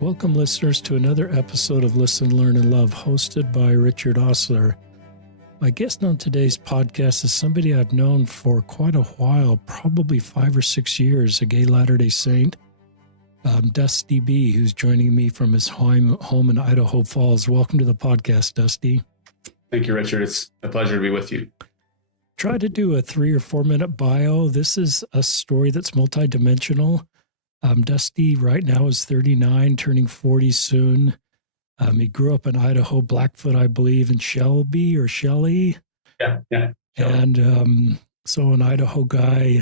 Welcome, listeners, to another episode of Listen, Learn, and Love, hosted by Richard Osler. My guest on today's podcast is somebody I've known for quite a while, probably 5 or 6 years, a gay Latter-day Saint, Dusty B., who's joining me from his home in Idaho Falls. Welcome to the podcast, Dusty. Thank you, Richard. It's a pleasure to be with you. Try to do a 3 or 4 minute bio. This is a story that's multidimensional. Dusty right now is 39, turning 40 soon. He grew up in Idaho, Blackfoot, I believe, in Shelby or Shelley. Yeah. And so an Idaho guy,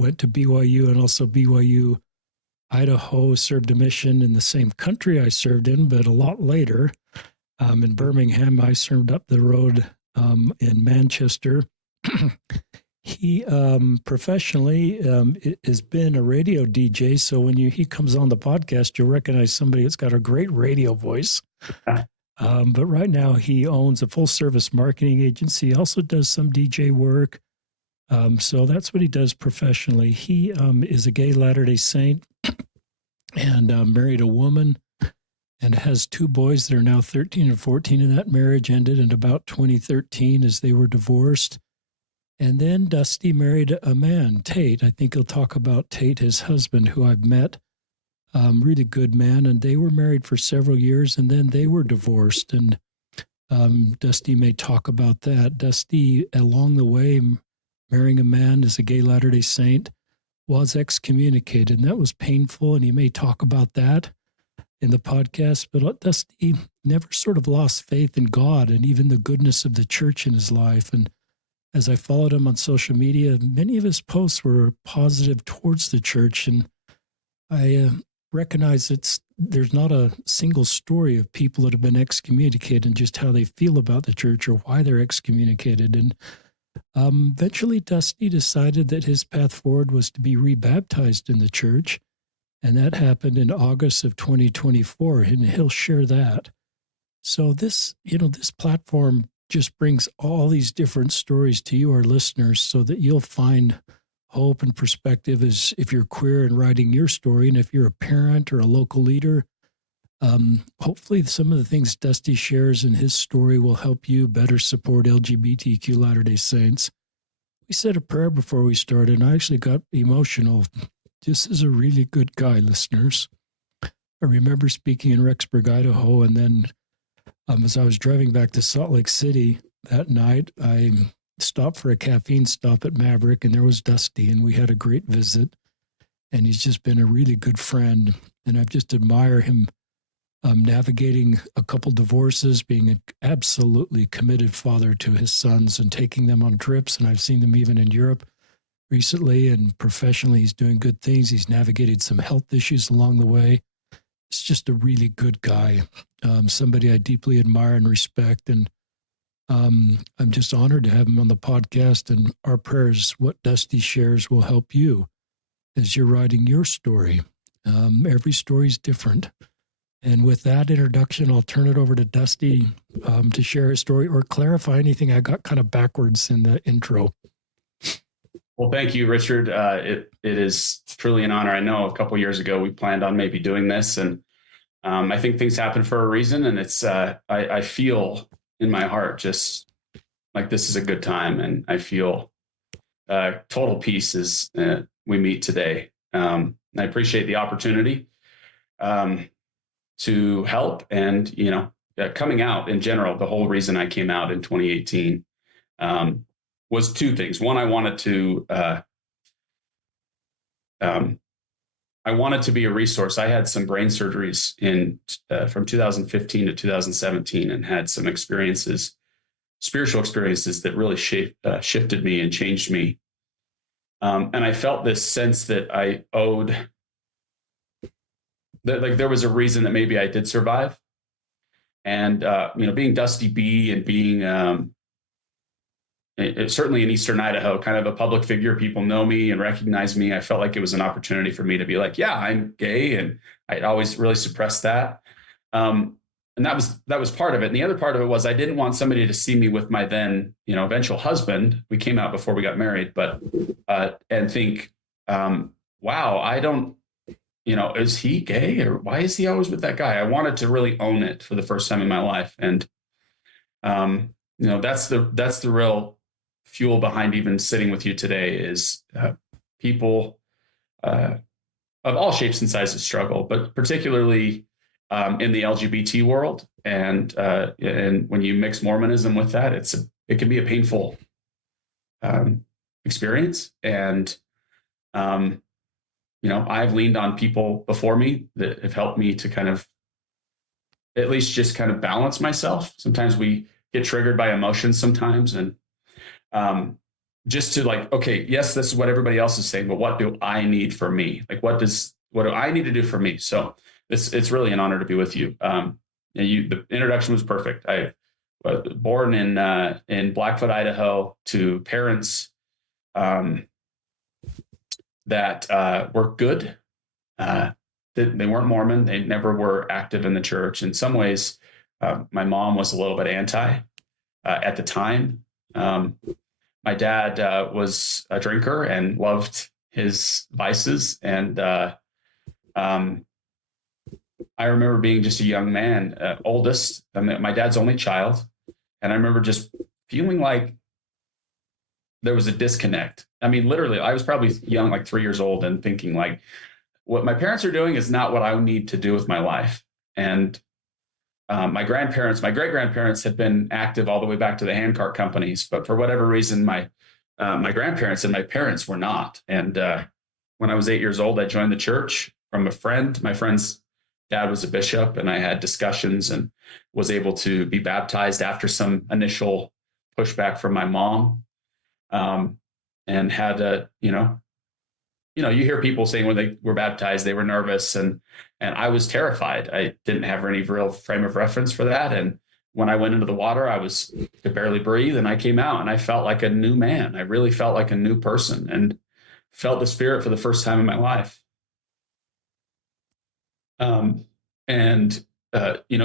went to BYU and also BYU, Idaho, served a mission in the same country I served in, but a lot later. In Birmingham, I served up the road in Manchester. He professionally has been a radio DJ, so when he comes on the podcast, you'll recognize somebody that's got a great radio voice. But right now, he owns a full-service marketing agency. He also does some DJ work, so that's what he does professionally. He is a gay Latter-day Saint and married a woman and has 2 boys that are now 13 and 14, and that marriage ended in about 2013 as they were divorced. And then Dusty married a man, Tate. I think he'll talk about Tate, his husband, who I've met. Really good man. And they were married for several years, and then they were divorced. And Dusty may talk about that. Dusty, along the way, marrying a man as a gay Latter-day Saint, was excommunicated. And that was painful, and he may talk about that in the podcast. But Dusty never sort of lost faith in God and even the goodness of the church in his life. And as I followed him on social media, many of his posts were positive towards the church, and I recognize there's not a single story of people that have been excommunicated and just how they feel about the church or why they're excommunicated. And eventually Dusty decided that his path forward was to be rebaptized in the church, and that happened in August of 2024, and he'll share that. So this platform just brings all these different stories to you, our listeners, so that you'll find hope and perspective as if you're queer and writing your story. And if you're a parent or a local leader, hopefully some of the things Dusty shares in his story will help you better support LGBTQ Latter-day Saints. We said a prayer before we started, and I actually got emotional. This is a really good guy, listeners. I remember speaking in Rexburg, Idaho, and then as I was driving back to Salt Lake City that night, I stopped for a caffeine stop at Maverick, and there was Dusty, and we had a great visit. And he's just been a really good friend, and I've just admired him navigating a couple divorces, being an absolutely committed father to his sons and taking them on trips. And I've seen them even in Europe recently, and professionally, he's doing good things. He's navigated some health issues along the way. It's just a really good guy, somebody I deeply admire and respect. And I'm just honored to have him on the podcast. And our prayers, what Dusty shares, will help you as you're writing your story. Every story is different. And with that introduction, I'll turn it over to Dusty to share his story or clarify anything I got kind of backwards in the intro. Well, thank you, Richard. It is truly an honor. I know a couple of years ago we planned on maybe doing this, and I think things happen for a reason. And it's I feel in my heart just like this is a good time, and I feel total peace as we meet today. I appreciate the opportunity to help, and coming out in general. The whole reason I came out in 2018. Was 2 things. One, I wanted to be a resource. I had some brain surgeries from 2015 to 2017, and had some spiritual experiences that really shifted me and changed me. And I felt this sense that I owed, that like there was a reason that maybe I did survive. And being Dusty B and being certainly in Eastern Idaho, kind of a public figure. People know me and recognize me. I felt like it was an opportunity for me to be like, yeah, I'm gay. And I'd always really suppressed that. And that was part of it. And the other part of it was I didn't want somebody to see me with my then, eventual husband. We came out before we got married, but and think, wow, I don't, is he gay or why is he always with that guy? I wanted to really own it for the first time in my life. And, that's the real fuel behind even sitting with you today is people of all shapes and sizes struggle, but particularly in the LGBT world. And when you mix Mormonism with that, it can be a painful experience. And, I've leaned on people before me that have helped me to kind of at least just kind of balance myself. Sometimes we get triggered by emotions sometimes. And just to like, okay, yes, this is what everybody else is saying, but what do I need for me? Like, what do I need to do for me? So it's really an honor to be with you. And the introduction was perfect. I was born in Blackfoot, Idaho, to parents that were good. They weren't Mormon. They never were active in the church. In some ways, my mom was a little bit anti at the time. My dad was a drinker and loved his vices. And I remember being just a young man, oldest. My dad's only child. And I remember just feeling like there was a disconnect. I mean, literally, I was probably young, like 3 years old, and thinking like, what my parents are doing is not what I need to do with my life. And my great-grandparents had been active all the way back to the handcart companies, but for whatever reason, my grandparents and my parents were not. And when I was 8 years old, I joined the church from a friend. My friend's dad was a bishop, and I had discussions and was able to be baptized after some initial pushback from my mom. And had you hear people saying when they were baptized, they were nervous, and I was terrified. I didn't have any real frame of reference for that. And when I went into the water, could barely breathe, and I came out and I felt like a new man. I really felt like a new person and felt the Spirit for the first time in my life.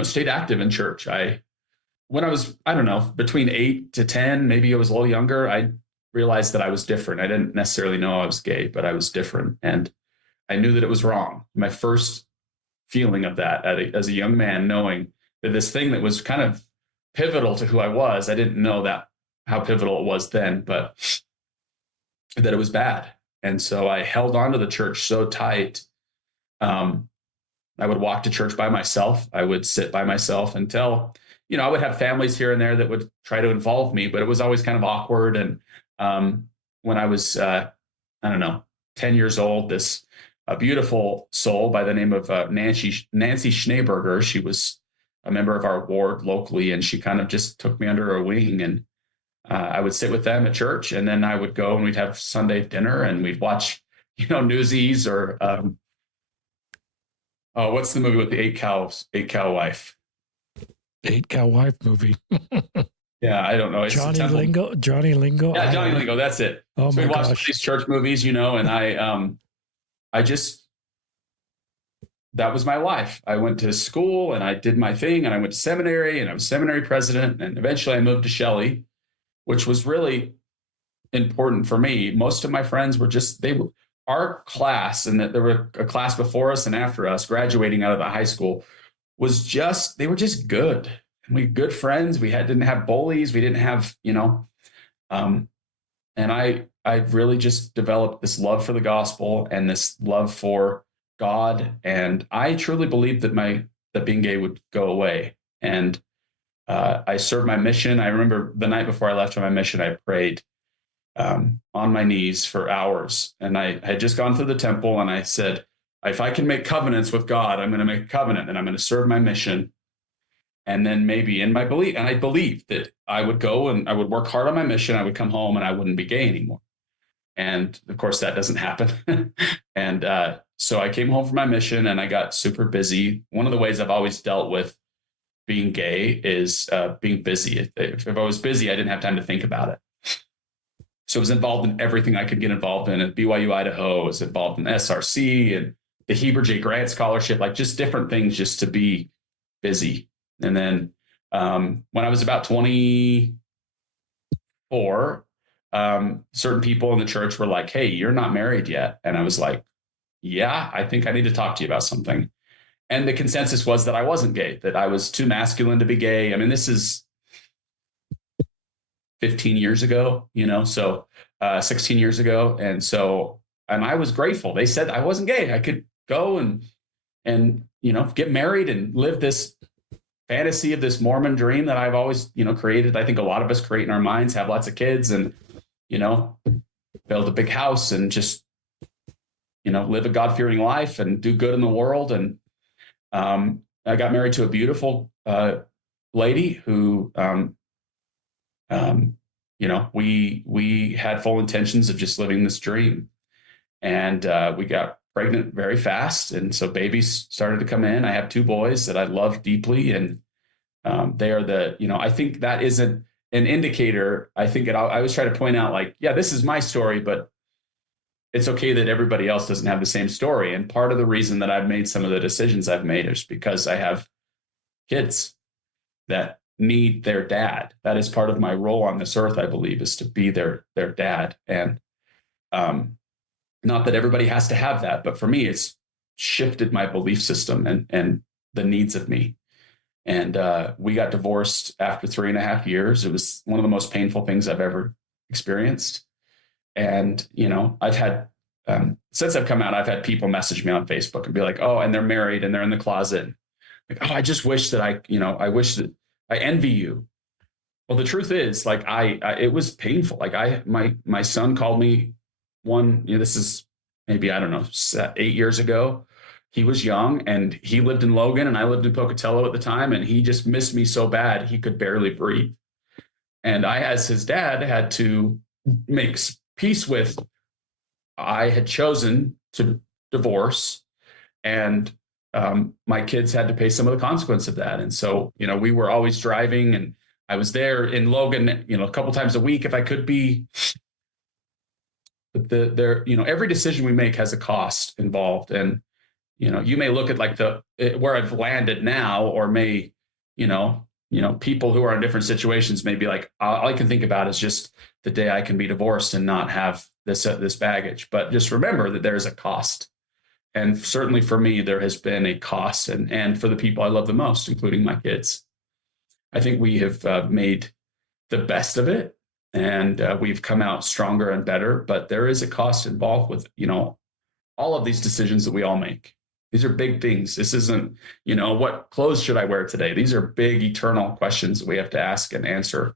Stayed active in church. When I was, I don't know, between 8 to 10, maybe I was a little younger, I realized that I was different. I didn't necessarily know I was gay, but I was different. And I knew that it was wrong. My first feeling of that as a young man, knowing that this thing that was kind of pivotal to who I was, I didn't know how pivotal it was then, but that it was bad. And so I held on to the church so tight. I would walk to church by myself. I would sit by myself until, I would have families here and there that would try to involve me, but it was always kind of awkward. And when I was, 10 years old, a beautiful soul by the name of Nancy Schneeberger, she was a member of our ward locally, and she kind of just took me under her wing, and I would sit with them at church, and then I would go and we'd have Sunday dinner and we'd watch, Newsies or what's the movie with the eight cow wife? 8-Cow Wife movie. Yeah, I don't know. It's Johnny Lingo. Yeah, Johnny Lingo. That's it. Oh so my we watched gosh. these church movies, and I just, that was my life. I went to school and I did my thing, and I went to seminary, and I was seminary president, and eventually I moved to Shelley, which was really important for me. Most of my friends were our class, and that there were a class before us and after us graduating out of the high school they were just good. And we good friends. We didn't have bullies. We didn't have, and I really just developed this love for the gospel and this love for God. And I truly believed that being gay would go away. And I served my mission. I remember the night before I left for my mission, I prayed on my knees for hours. And I had just gone through the temple, and I said, if I can make covenants with God, I'm going to make a covenant, and I'm going to serve my mission. And then maybe in my belief, and I believed that I would go and I would work hard on my mission. I would come home and I wouldn't be gay anymore. And of course that doesn't happen. And so I came home from my mission and I got super busy. One of the ways I've always dealt with being gay is being busy. If I was busy, I didn't have time to think about it. So I was involved in everything I could get involved in. At BYU, Idaho, I was involved in SRC and the Heber J. Grant Scholarship, like just different things just to be busy. And then when I was about 24, certain people in the church were like, hey, you're not married yet. And I was like, yeah, I think I need to talk to you about something. And the consensus was that I wasn't gay, that I was too masculine to be gay. I mean, this is 15 years ago, 16 years ago. And I was grateful. They said I wasn't gay. I could go and get married and live this fantasy of this Mormon dream that I've always, created. I think a lot of us create in our minds, have lots of kids and, build a big house and just, live a God-fearing life and do good in the world. And I got married to a beautiful lady who, we had full intentions of just living this dream. And we got pregnant very fast. And so babies started to come in. I have two boys that I love deeply. And they are I think that isn't an indicator. I think I always try to point out, like, yeah, this is my story, but it's okay that everybody else doesn't have the same story. And part of the reason that I've made some of the decisions I've made is because I have kids that need their dad. That is part of my role on this earth, I believe, is to be their dad. And not that everybody has to have that, but for me, it's shifted my belief system and the needs of me. And we got divorced after 3.5 years. It was one of the most painful things I've ever experienced. And, I've had, since I've come out, I've had people message me on Facebook and be like, oh, and they're married and they're in the closet. Like, oh, I just wish that I wish that I envy you. Well, the truth is, like, it was painful. Like my son called me this is maybe, I don't know, 8 years ago. He was young and he lived in Logan and I lived in Pocatello at the time. And he just missed me so bad, he could barely breathe. And I, as his dad, had to make peace with, I had chosen to divorce, and my kids had to pay some of the consequence of that. And so, we were always driving, and I was there in Logan, a couple times a week if I could be. But every decision we make has a cost involved. And, you may look at like where I've landed now, or may, people who are in different situations may be like, all I can think about is just the day I can be divorced and not have this baggage. But just remember that there's a cost. And certainly for me, there has been a cost, and for the people I love the most, including my kids. I think we have made the best of it, and we've come out stronger and better, but there is a cost involved with, all of these decisions that we all make. These are big things. This isn't, what clothes should I wear today? These are big, eternal questions that we have to ask and answer.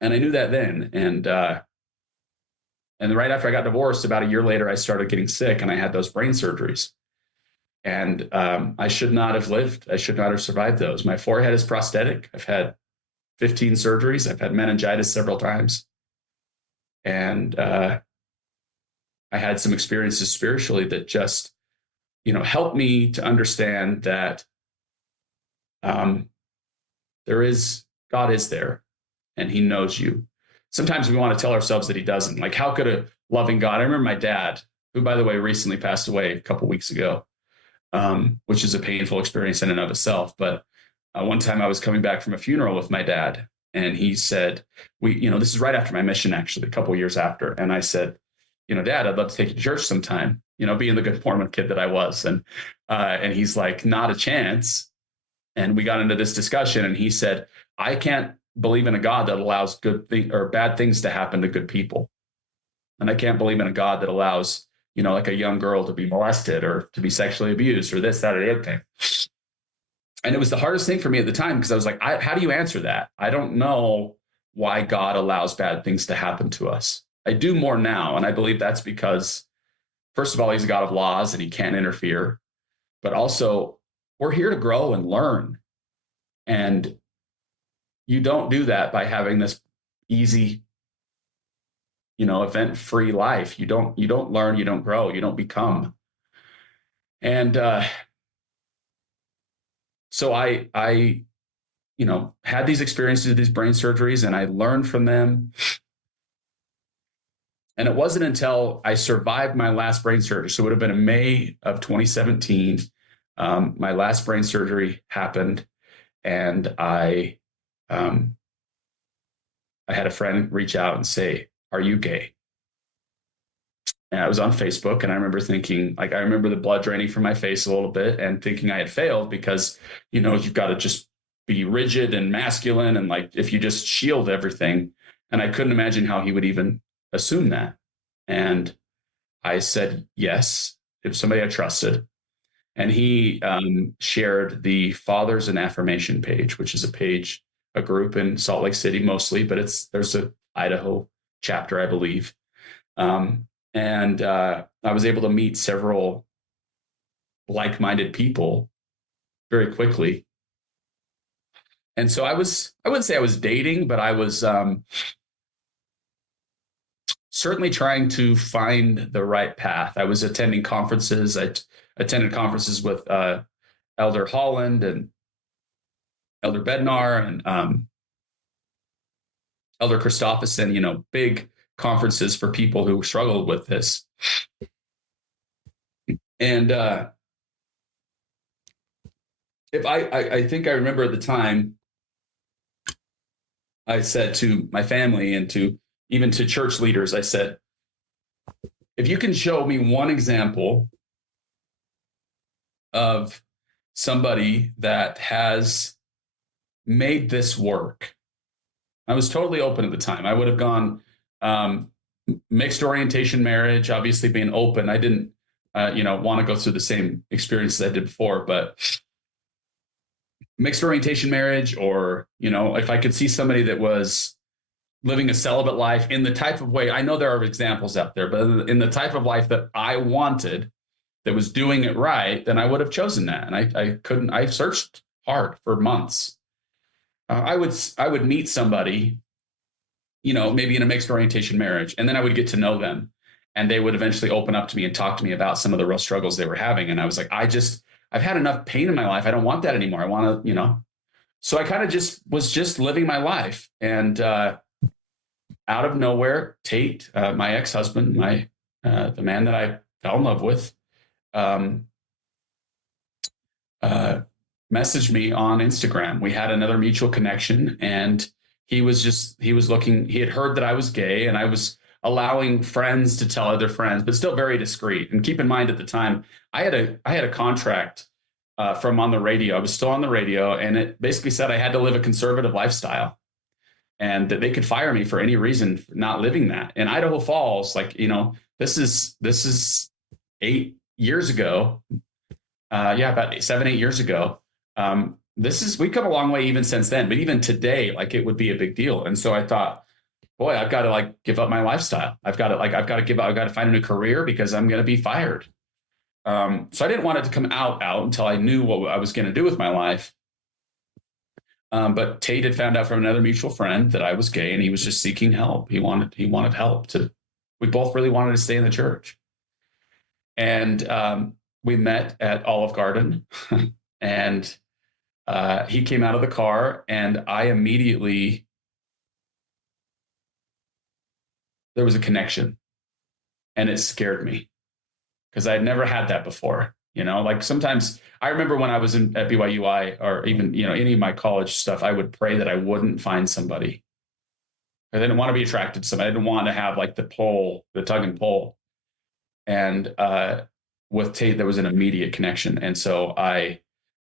And I knew that then. And right after I got divorced, about a year later, I started getting sick and I had those brain surgeries. And I should not have lived. I should not have survived those. My forehead is prosthetic. I've had 15 surgeries. I've had meningitis several times. And I had some experiences spiritually that just, helped me to understand that God is there and he knows you. Sometimes we want to tell ourselves that he doesn't. Like, how could a loving God? I remember my dad, who, by the way, recently passed away a couple of weeks ago, which is a painful experience in and of itself. But one time I was coming back from a funeral with my dad, and he said, this is right after my mission, actually, a couple of years after. And I said, Dad, I'd love to take you to church sometime, being the good Mormon kid that I was. And he's like, not a chance. And we got into this discussion, and he said, I can't believe in a God that allows bad things to happen to good people. And I can't believe in a God that allows, like a young girl to be molested or to be sexually abused or this, that, or the other thing. And it was the hardest thing for me at the time, because I was like, how do you answer that? I don't know why God allows bad things to happen to us. I do more now. And I believe that's because, first of all, he's a God of laws and he can't interfere. But also, we're here to grow and learn. And you don't do that by having this easy, event-free life. You don't learn, you don't grow, you don't become. And so I had these experiences, these brain surgeries, and I learned from them. And it wasn't until I survived my last brain surgery, so it would have been in May of 2017, my last brain surgery happened, and I had a friend reach out and say, "Are you gay?" And I was on Facebook, and I remember thinking, like, I remember the blood draining from my face a little bit and thinking I had failed because, you've got to just be rigid and masculine. And like, if you just shield everything, and I couldn't imagine how he would even assume that. And I said, yes, if somebody I trusted. And he shared the Fathers in Affirmation page, which is a group in Salt Lake City mostly, but there's a Idaho chapter, I believe. And I was able to meet several like-minded people very quickly. And so I wouldn't say I was dating, but I was certainly trying to find the right path. I was attending conferences. I attended conferences with Elder Holland and Elder Bednar and Elder Christopherson, big conferences for people who struggled with this. And if I think I remember at the time, I said to my family and even to church leaders, I said, if you can show me one example of somebody that has made this work. I was totally open at the time. I would have gone mixed orientation marriage, obviously being open. I didn't, want to go through the same experiences I did before, but mixed orientation marriage, or, if I could see somebody that was living a celibate life in the type of way, I know there are examples out there, but in the type of life that I wanted, that was doing it right, then I would have chosen that. And I searched hard for months. I would meet somebody, maybe in a mixed orientation marriage, and then I would get to know them, and they would eventually open up to me and talk to me about some of the real struggles they were having. And I was like, I've had enough pain in my life. I don't want that anymore. I want to, so I kind of was living my life. And out of nowhere, Tate, my ex-husband, the man that I fell in love with, messaged me on Instagram. We had another mutual connection, and he had heard that I was gay, and I was allowing friends to tell other friends, but still very discreet. And keep in mind, at the time, I had a contract from on the radio. I was still on the radio, and it basically said I had to live a conservative lifestyle, and that they could fire me for any reason for not living that. In Idaho Falls, this is 8 years ago. About 7-8 years ago. We've come a long way even since then, but even today, it would be a big deal. And so I thought, boy, I've got to give up my lifestyle. I've got to find a new career because I'm going to be fired. So I didn't want it to come out until I knew what I was going to do with my life. But Tate had found out from another mutual friend that I was gay, and he was just seeking help. He wanted help. We both really wanted to stay in the church. And we met at Olive Garden, and he came out of the car, and there was a connection, and it scared me because I had never had that before. Sometimes I remember when I was at BYUI, or even, any of my college stuff, I would pray that I wouldn't find somebody. I didn't want to be attracted to somebody. I didn't want to have the tug and pull. And with Tate, there was an immediate connection. And so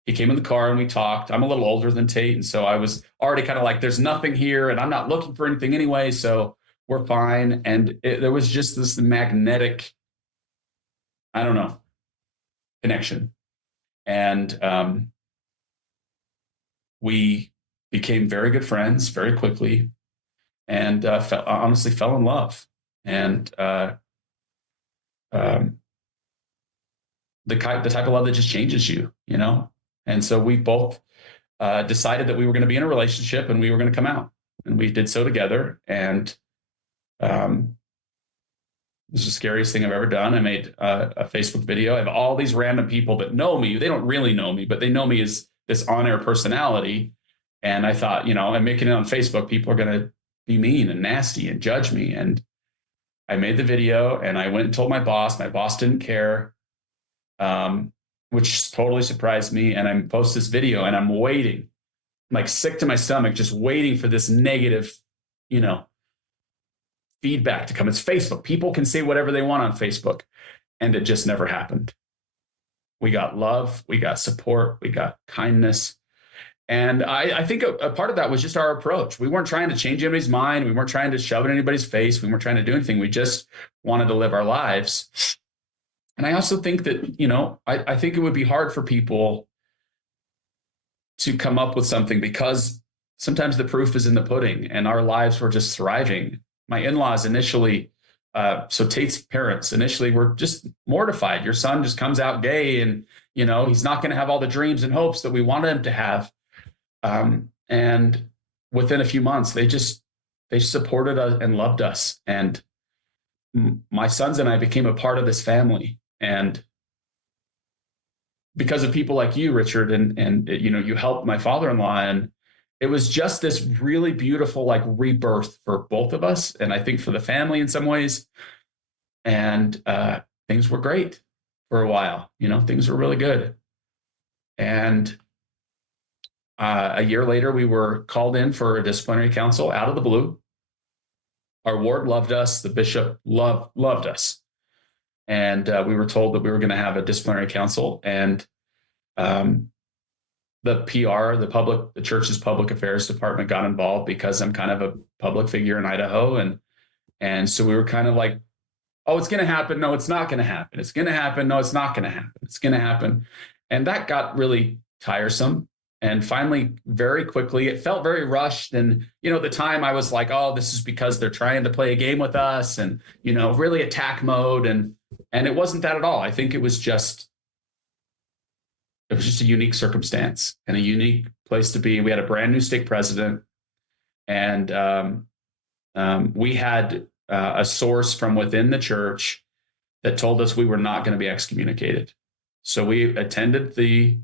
he came in the car and we talked. I'm a little older than Tate, and so I was already kind of there's nothing here, and I'm not looking for anything anyway, so we're fine. And there was just this magnetic, I don't know, connection. And we became very good friends very quickly, and honestly fell in love. And the type of love that just changes you, And so we both decided that we were going to be in a relationship, and we were going to come out, and we did so together. And this is the scariest thing I've ever done. I made a Facebook video. I have all these random people that know me. They don't really know me, but they know me as this on-air personality. And I thought, I'm making it on Facebook, people are going to be mean and nasty and judge me. And I made the video, and I went and told my boss. My boss didn't care, which totally surprised me. And I post this video, and I'm waiting, I'm sick to my stomach, just waiting for this negative, feedback to come. It's Facebook. People can say whatever they want on Facebook, and it just never happened. We got love, we got support, we got kindness. And I think a part of that was just our approach. We weren't trying to change anybody's mind. We weren't trying to shove it in anybody's face. We weren't trying to do anything. We just wanted to live our lives. And I also think that, I think it would be hard for people to come up with something, because sometimes the proof is in the pudding, and our lives were just thriving. My in-laws initially, so Tate's parents initially were just mortified. Your son just comes out gay, and, he's not going to have all the dreams and hopes that we wanted him to have. And within a few months, they supported us and loved us. And my sons and I became a part of this family. And because of people like you, Richard, and you helped my father-in-law, and it was just this really beautiful, like, rebirth for both of us. And I think for the family in some ways. And things were great for a while. Things were really good. And a year later, we were called in for a disciplinary council out of the blue. Our ward loved us. The bishop loved us. And we were told that we were going to have a disciplinary council. And the PR, the church's public affairs department got involved, because I'm kind of a public figure in Idaho. And so we were kind of like, oh, it's going to happen. No, it's not going to happen. It's going to happen. No, it's not going to happen. It's going to happen. And that got really tiresome. And finally, very quickly, it felt very rushed. And, at the time I was like, oh, this is because they're trying to play a game with us, and, really attack mode. And it wasn't that at all. I think it was just a unique circumstance and a unique place to be. We had a brand new stake president, and we had a source from within the church that told us we were not going to be excommunicated. So we attended the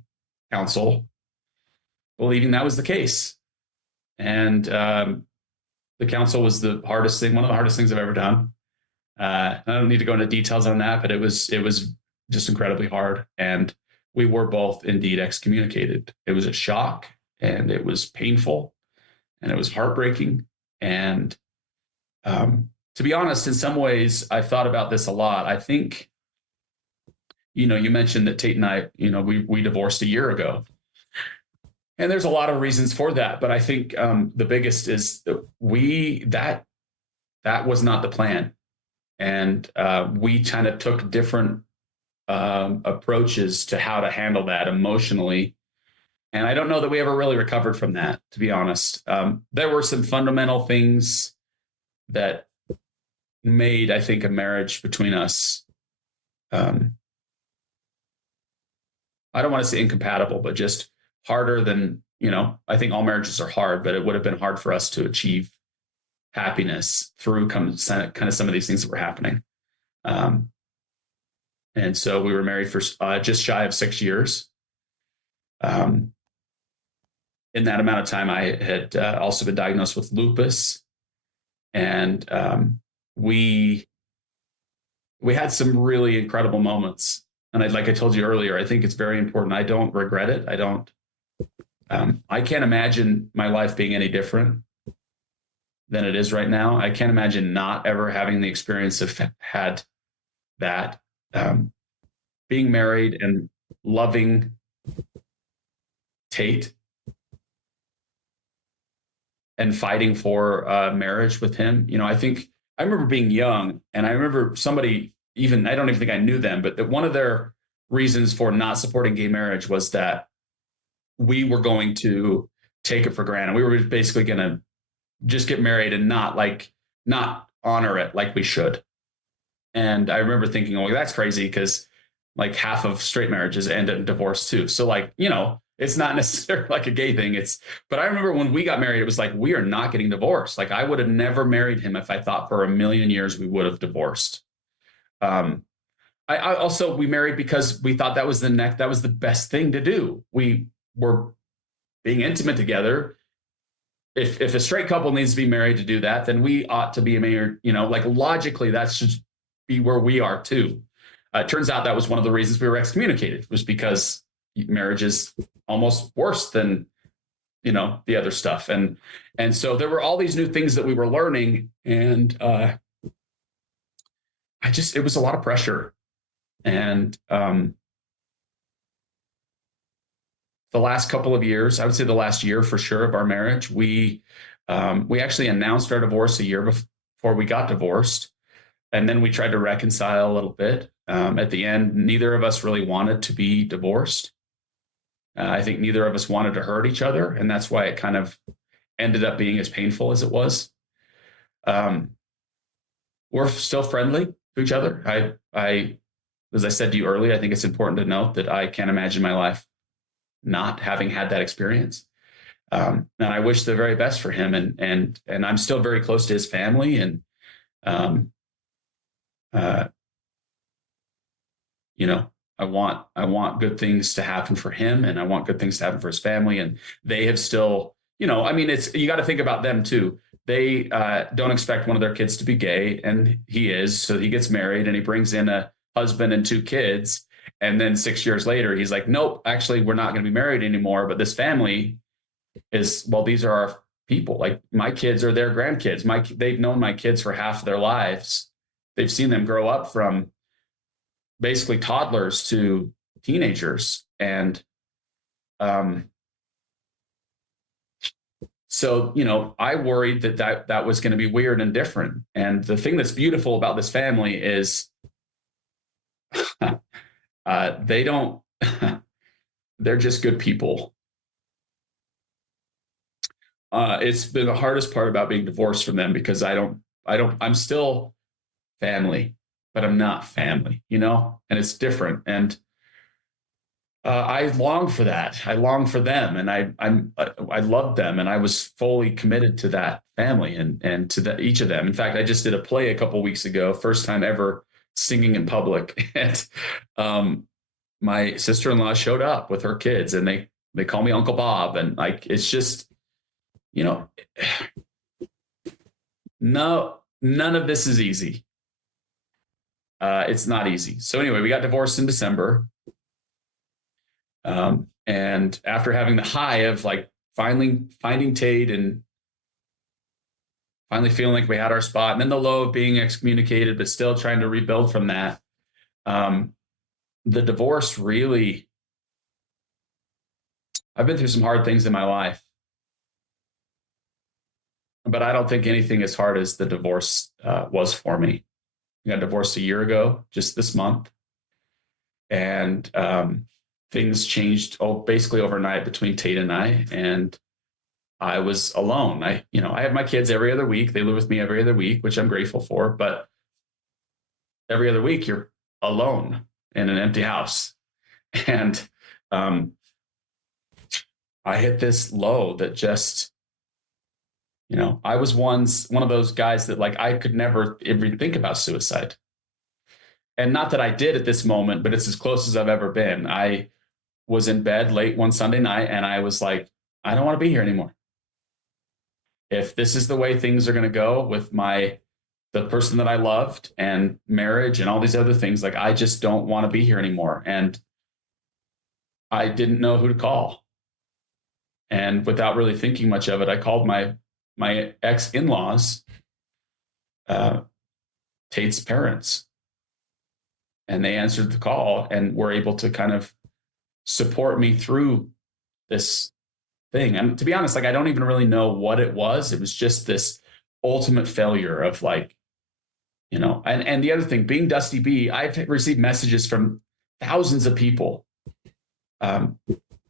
council, believing that was the case. And the council was one of the hardest things I've ever done. I don't need to go into details on that, but it was just incredibly hard. And we were both indeed excommunicated. It was a shock, and it was painful, and it was heartbreaking. And to be honest, in some ways, I've thought about this a lot. I think, you mentioned that Tate and I, we divorced a year ago. And there's a lot of reasons for that. But I think the biggest is that that was not the plan. And we kind of took different approaches to how to handle that emotionally. And I don't know that we ever really recovered from that, to be honest. There were some fundamental things that made, I think, a marriage between us, I don't want to say incompatible, but just harder than, I think all marriages are hard, but it would have been hard for us to achieve happiness through kind of some of these things that were happening. And so we were married for just shy of 6 years. In that amount of time, I had also been diagnosed with lupus. And we had some really incredible moments. And like I told you earlier, I think it's very important. I don't regret it. I can't imagine my life being any different than it is right now. I can't imagine not ever having the experience of had that. Being married and loving Tate and fighting for marriage with him. I think I remember being young, and I remember somebody, even, I don't even think I knew them, but that one of their reasons for not supporting gay marriage was that we were going to take it for granted. We were basically going to just get married and not honor it like we should. And I remember thinking, oh, that's crazy, because like half of straight marriages end in divorce too. So it's not necessarily like a gay thing. But I remember when we got married, it was like, we are not getting divorced. Like, I would have never married him if I thought for a million years we would have divorced. I also, we married because we thought that was the best thing to do. We were being intimate together. If a straight couple needs to be married to do that, then we ought to be married, logically, that should be where we are too. It turns out that was one of the reasons we were excommunicated, was because marriage is almost worse than, the other stuff. And so there were all these new things that we were learning. And it was a lot of pressure. And the last couple of years, I would say the last year for sure of our marriage, we actually announced our divorce a year before we got divorced. And then we tried to reconcile a little bit. At the end, neither of us really wanted to be divorced. I think neither of us wanted to hurt each other. And that's why it kind of ended up being as painful as it was. We're still friendly to each other. As I said to you earlier, I think it's important to note that I can't imagine my life not having had that experience. And I wish the very best for him. And I'm still very close to his family. And, I want good things to happen for him, and I want good things to happen for his family. And they have still, you got to think about them too. They don't expect one of their kids to be gay, and he is. So he gets married and he brings in a husband and 2 kids. And then 6 years later, he's like, nope, actually, we're not going to be married anymore. But this family is, well, these are our people. Like, my kids are their grandkids. They've known my kids for half of their lives. They've seen them grow up from basically toddlers to teenagers. And so, I worried that was going to be weird and different. And the thing that's beautiful about this family is they're just good people. It's been the hardest part about being divorced from them, because I'm still family, but I'm not family, and it's different. And I long for that. I long for them, and I loved them, and I was fully committed to that family and to each of them. In fact, I just did a play a couple of weeks ago, first time ever singing in public, and my sister-in-law showed up with her kids, and they call me Uncle Bob, and it's just, no, none of this is easy. It's not easy. So anyway, we got divorced in December. And after having the high of finally finding Tate and finally feeling like we had our spot, and then the low of being excommunicated, but still trying to rebuild from that, the divorce really, I've been through some hard things in my life, but I don't think anything as hard as the divorce was for me. I got divorced a year ago, just this month. And things changed basically overnight between Tate and I. And I was alone. I have my kids every other week. They live with me every other week, which I'm grateful for. But every other week, you're alone in an empty house. And I hit this low that just, I was one of those guys that I could never even think about suicide. And not that I did at this moment, but it's as close as I've ever been. I was in bed late one Sunday night, and I was like, I don't want to be here anymore. If this is the way things are going to go with the person that I loved and marriage and all these other things, I just don't want to be here anymore. And I didn't know who to call. And without really thinking much of it, I called my ex-in-laws, Tate's parents. And they answered the call and were able to kind of support me through this thing. And to be honest, I don't even really know what it was. It was just this ultimate failure of and the other thing, being Dusty B, I've received messages from thousands of people,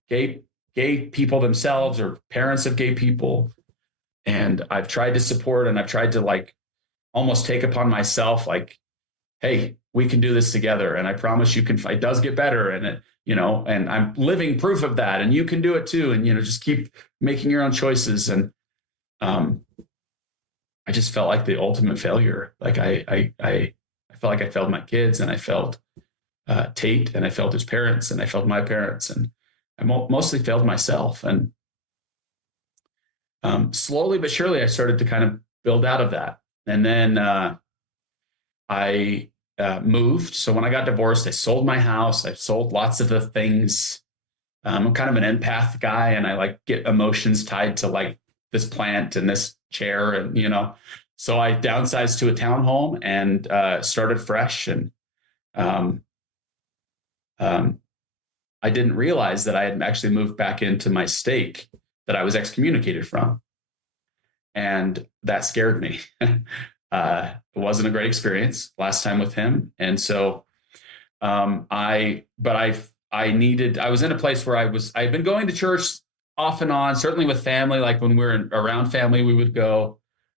gay people themselves or parents of gay people. And I've tried to support, and I've tried to almost take upon myself, hey, we can do this together. And I promise you it does get better. And and I'm living proof of that. And you can do it too. And, just keep making your own choices. And I just felt like the ultimate failure. I felt like I failed my kids, and I failed Tate, and I failed his parents, and I failed my parents. And I mostly failed myself. And slowly but surely, I started to kind of build out of that. And then I moved. So when I got divorced, I sold my house. I sold lots of the things. I'm kind of an empath guy, and I get emotions tied to this plant and this chair, and So I downsized to a townhome and started fresh. And um, um, I didn't realize that I had actually moved back into my stake that I was excommunicated from. And that scared me. It wasn't a great experience last time with him. And so I was in a place where I'd been going to church off and on, certainly with family, like when we were around family,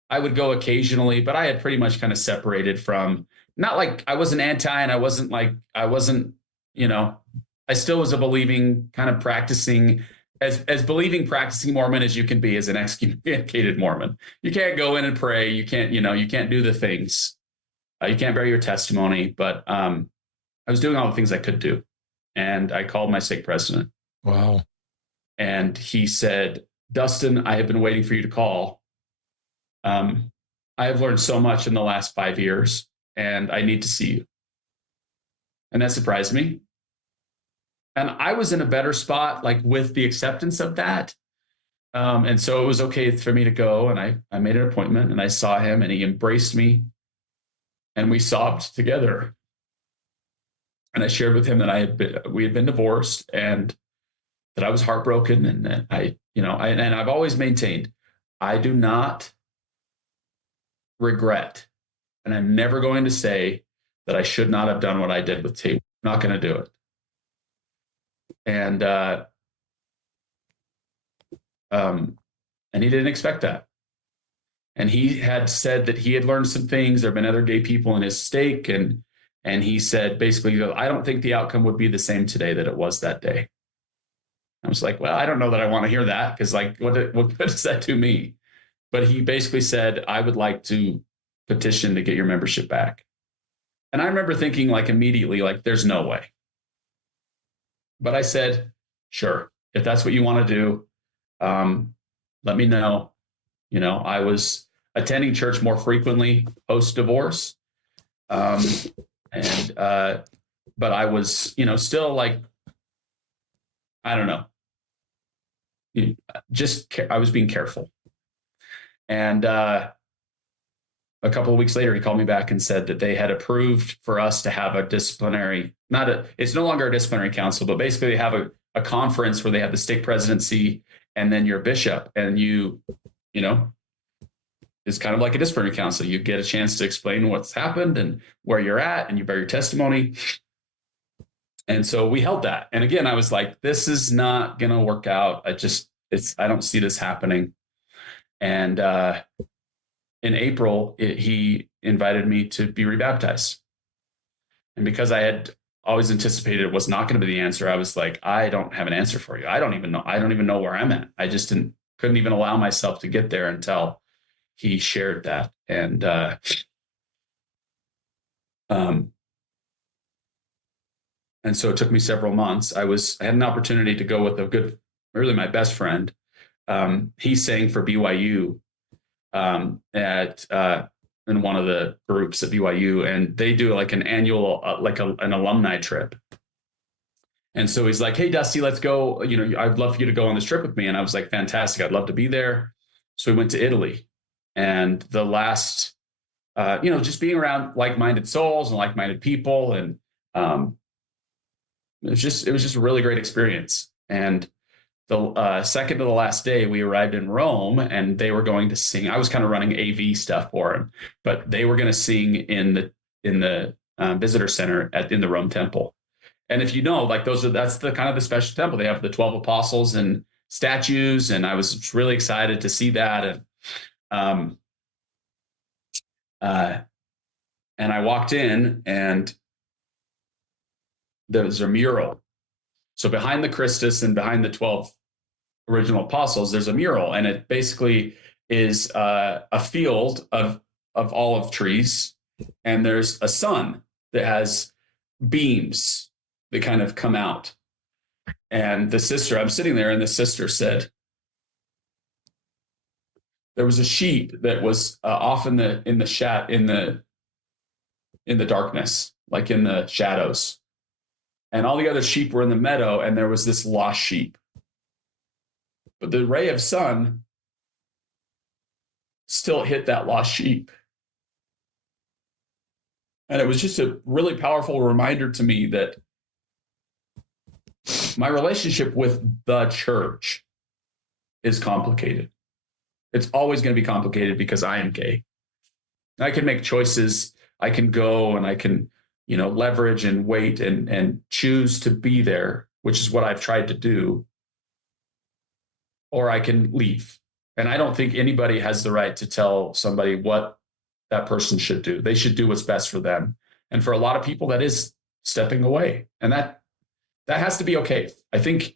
I would go occasionally, but I had pretty much kind of separated from, not like I wasn't anti and I wasn't, you know, I still was a believing kind of practicing as believing practicing Mormon as you can be as an excommunicated Mormon. You can't go in and pray. You can't, you can't do the things. You can't bear your testimony, but I was doing all the things I could do. And I called my stake president. Wow. And he said, Dustin, I have been waiting for you to call. I have learned so much in the last 5 years, and I need to see you. And that surprised me. And I was in a better spot, like with the acceptance of that. And so it was okay for me to go. And I made an appointment and I saw him and he embraced me and we sobbed together. And I shared with him that we had been divorced and that I was heartbroken. And that and I've always maintained, I do not regret. And I'm never going to say that I should not have done what I did with Tate. I'm not going to do it. And he didn't expect that. And he had said that he had learned some things. There have been other gay people in his stake. And he said, basically, I don't think the outcome would be the same today that it was that day. I was like, well, I don't know that I want to hear that because like, what does that do me? But he basically said, I would like to petition to get your membership back. And I remember thinking like immediately, like, there's no way. But I said, sure, if that's what you want to do, let me know. I was attending church more frequently post-divorce. But I was, still like, I don't know. I was being careful. And a couple of weeks later, he called me back and said that they had approved for us to have a disciplinary, it's no longer a disciplinary council, but basically they have a conference where they have the stake presidency and then your bishop. And it's kind of like a disciplinary council. You get a chance to explain what's happened and where you're at, and you bear your testimony. And so we held that. And again, I was like, this is not going to work out. I don't see this happening. And in April, he invited me to be rebaptized. And because I had always anticipated it was not going to be the answer, I was like, I don't have an answer for you. I don't even know where I'm at. I just couldn't even allow myself to get there until he shared that. And so it took me several months. I had an opportunity to go with really my best friend. He sang for BYU in one of the groups at BYU, and they do like an annual, an alumni trip. And so he's like, hey, Dusty, let's go. I'd love for you to go on this trip with me. And I was like, fantastic. I'd love to be there. So we went to Italy, and the last, just being around like-minded souls and like-minded people. And it was just a really great experience. And the second to the last day, we arrived in Rome, and they were going to sing. I was kind of running AV stuff for them, but they were going to sing in the visitor center in the Rome temple. And if like that's the kind of the special temple. They have the 12 apostles and statues, and I was really excited to see that. And I walked in, and there was a mural. So behind the Christus and behind the 12 original apostles, there's a mural, and it basically is a field of olive trees, and there's a sun that has beams that kind of come out. And I'm sitting there, and the sister said, there was a sheep that was off in the darkness, like in the shadows. And all the other sheep were in the meadow, and there was this lost sheep. But the ray of sun still hit that lost sheep. And it was just a really powerful reminder to me that my relationship with the church is complicated. It's always going to be complicated because I am gay. I can make choices. I can go and I can, leverage and wait and choose to be there, which is what I've tried to do. Or I can leave. And I don't think anybody has the right to tell somebody what that person should do. They should do what's best for them. And for a lot of people, that is stepping away. And that has to be okay. I think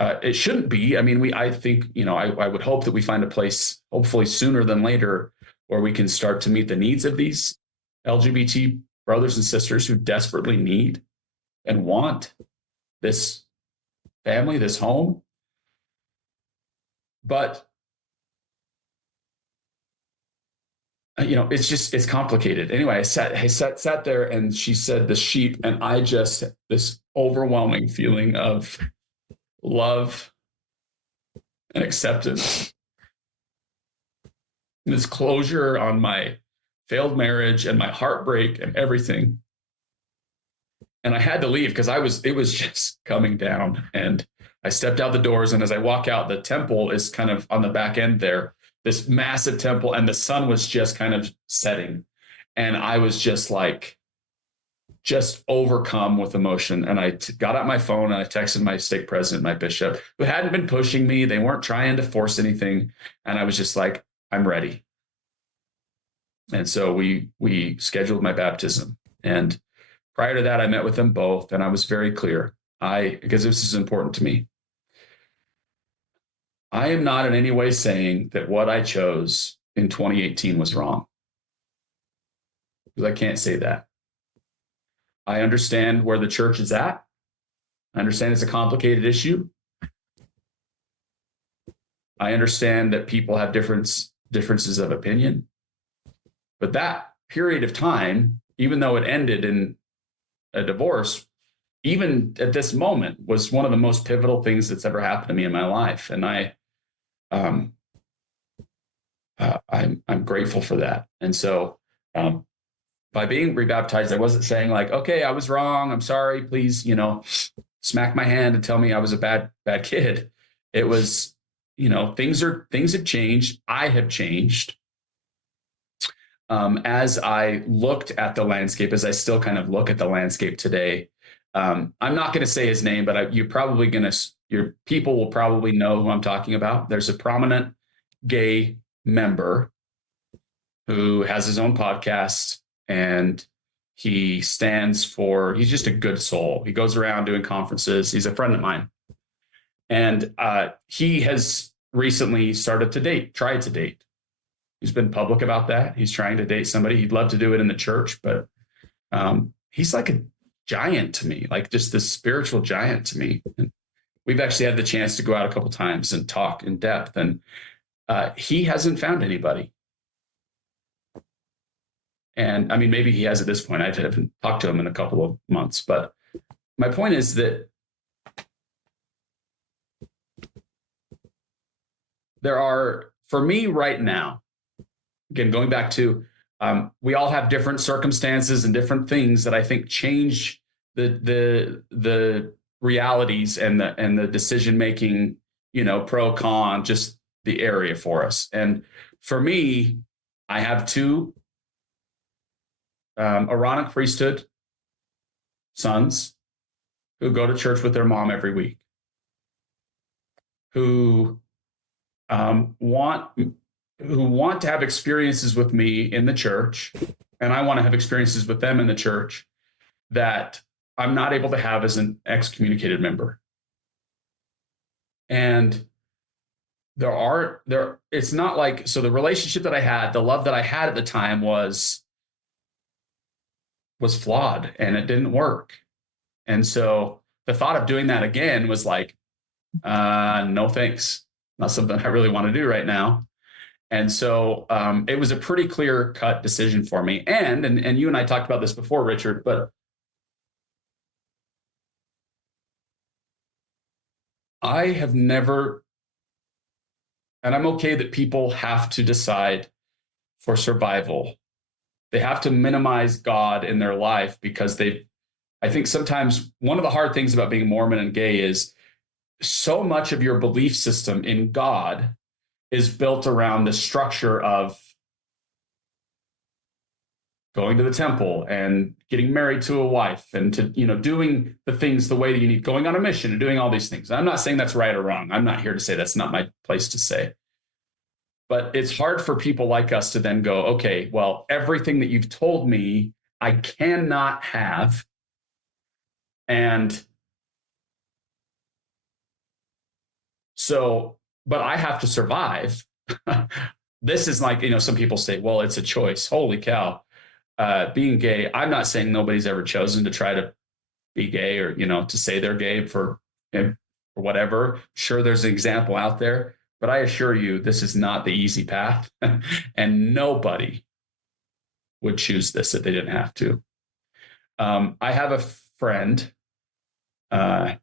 it shouldn't be. I mean, I think, I would hope that we find a place, hopefully sooner than later, where we can start to meet the needs of these LGBT brothers and sisters who desperately need and want this family, this home. But, it's complicated. Anyway, I sat there and she said the sheep, and this overwhelming feeling of love and acceptance, this closure on my failed marriage and my heartbreak and everything. And I had to leave because it was just coming down. And I stepped out the doors, and as I walk out, the temple is kind of on the back end there, this massive temple, and the sun was just kind of setting. And I was just overcome with emotion. And I got out my phone and I texted my stake president, my bishop, who hadn't been pushing me. They weren't trying to force anything. And I was just like, I'm ready. And so we scheduled my baptism. And prior to that, I met with them both, and I was very clear. Because this is important to me. I am not in any way saying that what I chose in 2018 was wrong. Because I can't say that. I understand where the church is at. I understand it's a complicated issue. I understand that people have differences of opinion. But that period of time, even though it ended in a divorce, even at this moment, was one of the most pivotal things that's ever happened to me in my life. And I'm grateful for that. And so by being rebaptized, I wasn't saying like, okay, I was wrong. I'm sorry. Please, smack my hand and tell me I was a bad kid. It was, things have changed. I have changed. As I looked at the landscape, as I still kind of look at the landscape today, I'm not going to say his name, but your people will probably know who I'm talking about. There's a prominent gay member who has his own podcast, and he's just a good soul. He goes around doing conferences. He's a friend of mine. And he has recently tried to date. He's been public about that. He's trying to date somebody. He'd love to do it in the church, but he's like a giant to me, like just this spiritual giant to me. And we've actually had the chance to go out a couple of times and talk in depth, and he hasn't found anybody. And I mean, maybe he has at this point. I haven't talked to him in a couple of months, but my point is that there are, for me right now, again, going back to, we all have different circumstances and different things that I think change the realities and the decision making, pro, con, just the area for us. And for me, I have two Aaronic priesthood sons who go to church with their mom every week, who want to have experiences with me in the church, and I want to have experiences with them in the church that I'm not able to have as an excommunicated member. And it's not like, so the relationship that I had, the love that I had at the time was flawed, and it didn't work. And so the thought of doing that again was like, no thanks. Not something I really want to do right now. And so it was a pretty clear cut decision for me. And you and I talked about this before, Richard, but I have never, and I'm okay that people have to decide for survival. They have to minimize God in their life because I think sometimes one of the hard things about being Mormon and gay is so much of your belief system in God is built around the structure of going to the temple and getting married to a wife and to, doing the things the way that you need, going on a mission and doing all these things. I'm not saying that's right or wrong. I'm not here to say that's not my place to say. But it's hard for people like us to then go, okay, well, everything that you've told me I cannot have. And so, but I have to survive. This is like, some people say, well, it's a choice. Holy cow. Being gay, I'm not saying nobody's ever chosen to try to be gay or, to say they're gay for whatever. Sure, there's an example out there, but I assure you, this is not the easy path. And nobody would choose this if they didn't have to. I have a friend, a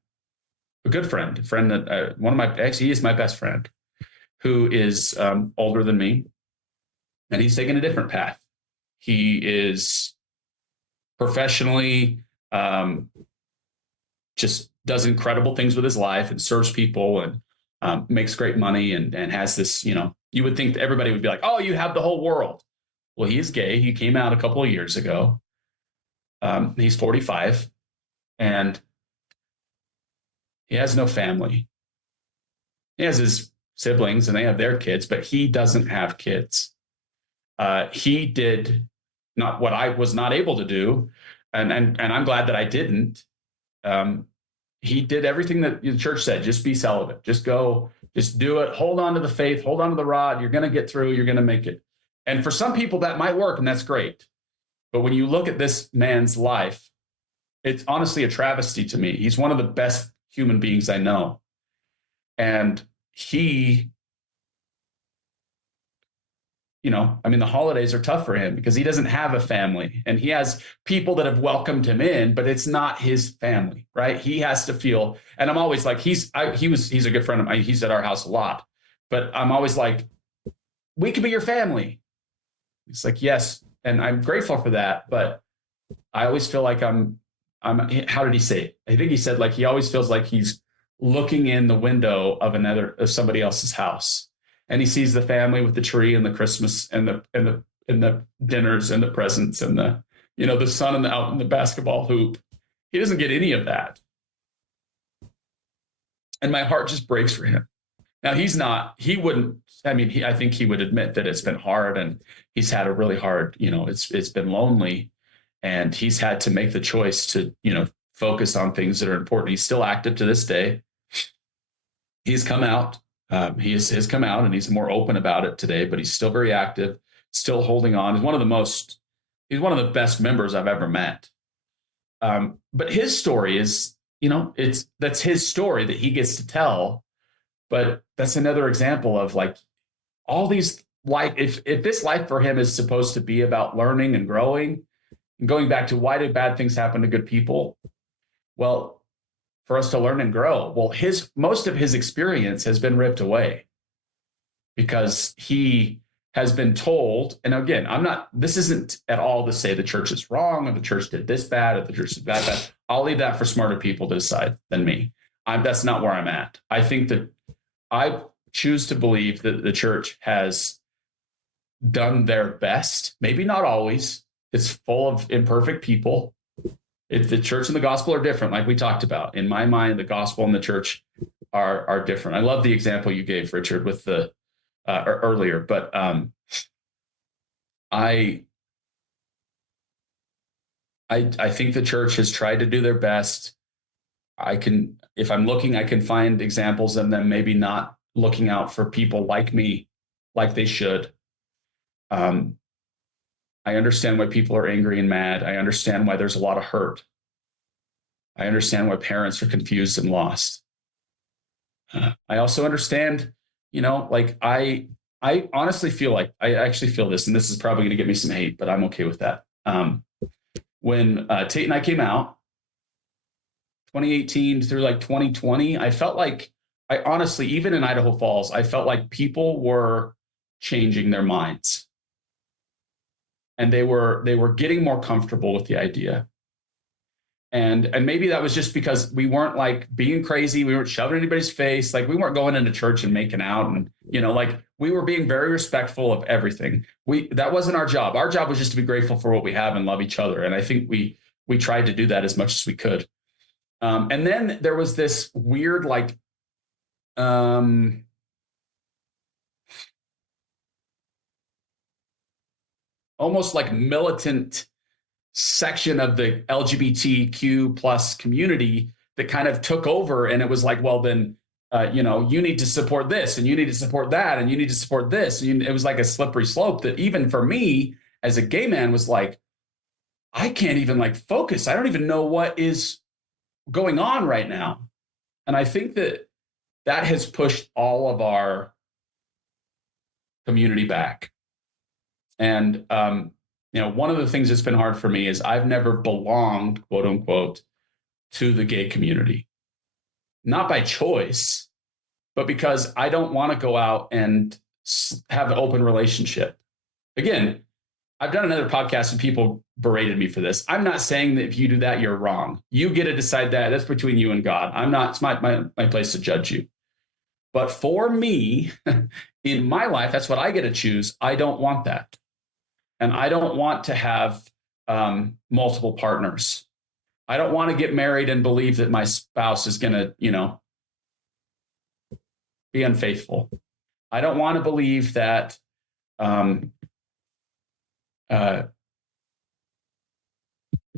good friend, that he is my best friend, who is older than me, and he's taken a different path. He is professionally just does incredible things with his life and serves people and makes great money and has this, you would think that everybody would be like, oh, you have the whole world. Well, he is gay. He came out a couple of years ago. He's 45 and he has no family. He has his siblings and they have their kids, but he doesn't have kids. He did not what I was not able to do. And I'm glad that I didn't. He did everything that the church said, just be celibate, just go, just do it. Hold on to the faith, hold on to the rod. You're going to get through, you're going to make it. And for some people that might work and that's great. But when you look at this man's life, it's honestly a travesty to me. He's one of the best human beings I know. And he, the holidays are tough for him because he doesn't have a family and he has people that have welcomed him in, but it's not his family, right? He has to feel, and I'm always like, he's a good friend of mine. He's at our house a lot, but I'm always like, we can be your family. It's like, yes. And I'm grateful for that, but I always feel like I'm, how did he say it? I think he said like, he always feels like he's looking in the window of somebody else's house. And he sees the family with the tree and the Christmas and the dinners and the presents and the sun out in the basketball hoop. He doesn't get any of that. And my heart just breaks for him. Now I think he would admit that it's been hard and he's had a really hard, it's been lonely and he's had to make the choice to, focus on things that are important. He's still active to this day. He's come out. He has come out and he's more open about it today, but he's still very active, still holding on. He's one of the best members I've ever met. But his story is, that's his story that he gets to tell. But that's another example of like all these life. If this life for him is supposed to be about learning and growing and going back to why do bad things happen to good people? Well, for us to learn and grow. Well, most of his experience has been ripped away because he has been told, and again, this isn't at all to say the church is wrong or the church did this bad or the church did that bad. I'll leave that for smarter people to decide than me. That's not where I'm at. I think that I choose to believe that the church has done their best, maybe not always. It's full of imperfect people. The church and the gospel are different, like we talked about. In my mind, the gospel and the church are different. I love the example you gave, Richard, with the earlier, but I think the church has tried to do their best. If I'm looking, I can find examples of them maybe not looking out for people like me, like they should. I understand why people are angry and mad. I understand why there's a lot of hurt. I understand why parents are confused and lost. I also understand, I honestly feel like I actually feel this, and this is probably going to get me some hate, but I'm okay with that. When Tate and I came out, 2018 through like 2020, I felt like even in Idaho Falls, I felt like people were changing their minds. and they were getting more comfortable with the idea. And maybe that was just because we weren't like being crazy. We weren't shoving anybody's face. Like we weren't going into church and making out. And, like we were being very respectful of everything. That wasn't our job. Our job was just to be grateful for what we have and love each other. And I think we tried to do that as much as we could. And then there was this weird, like, almost like militant section of the LGBTQ plus community that kind of took over. And it was like, well, then, you need to support this and you need to support that and you need to support this. And it was like a slippery slope that even for me as a gay man was like, I can't even like focus. I don't even know what is going on right now. And I think that has pushed all of our community back. And, one of the things that's been hard for me is I've never belonged, quote unquote, to the gay community, not by choice, but because I don't want to go out and have an open relationship. Again, I've done another podcast and people berated me for this. I'm not saying that if you do that, you're wrong. You get to decide that. That's between you and God. It's my place to judge you. But for me, in my life, that's what I get to choose. I don't want that. And I don't want to have multiple partners. I don't want to get married and believe that my spouse is going to, be unfaithful. I don't want to believe that there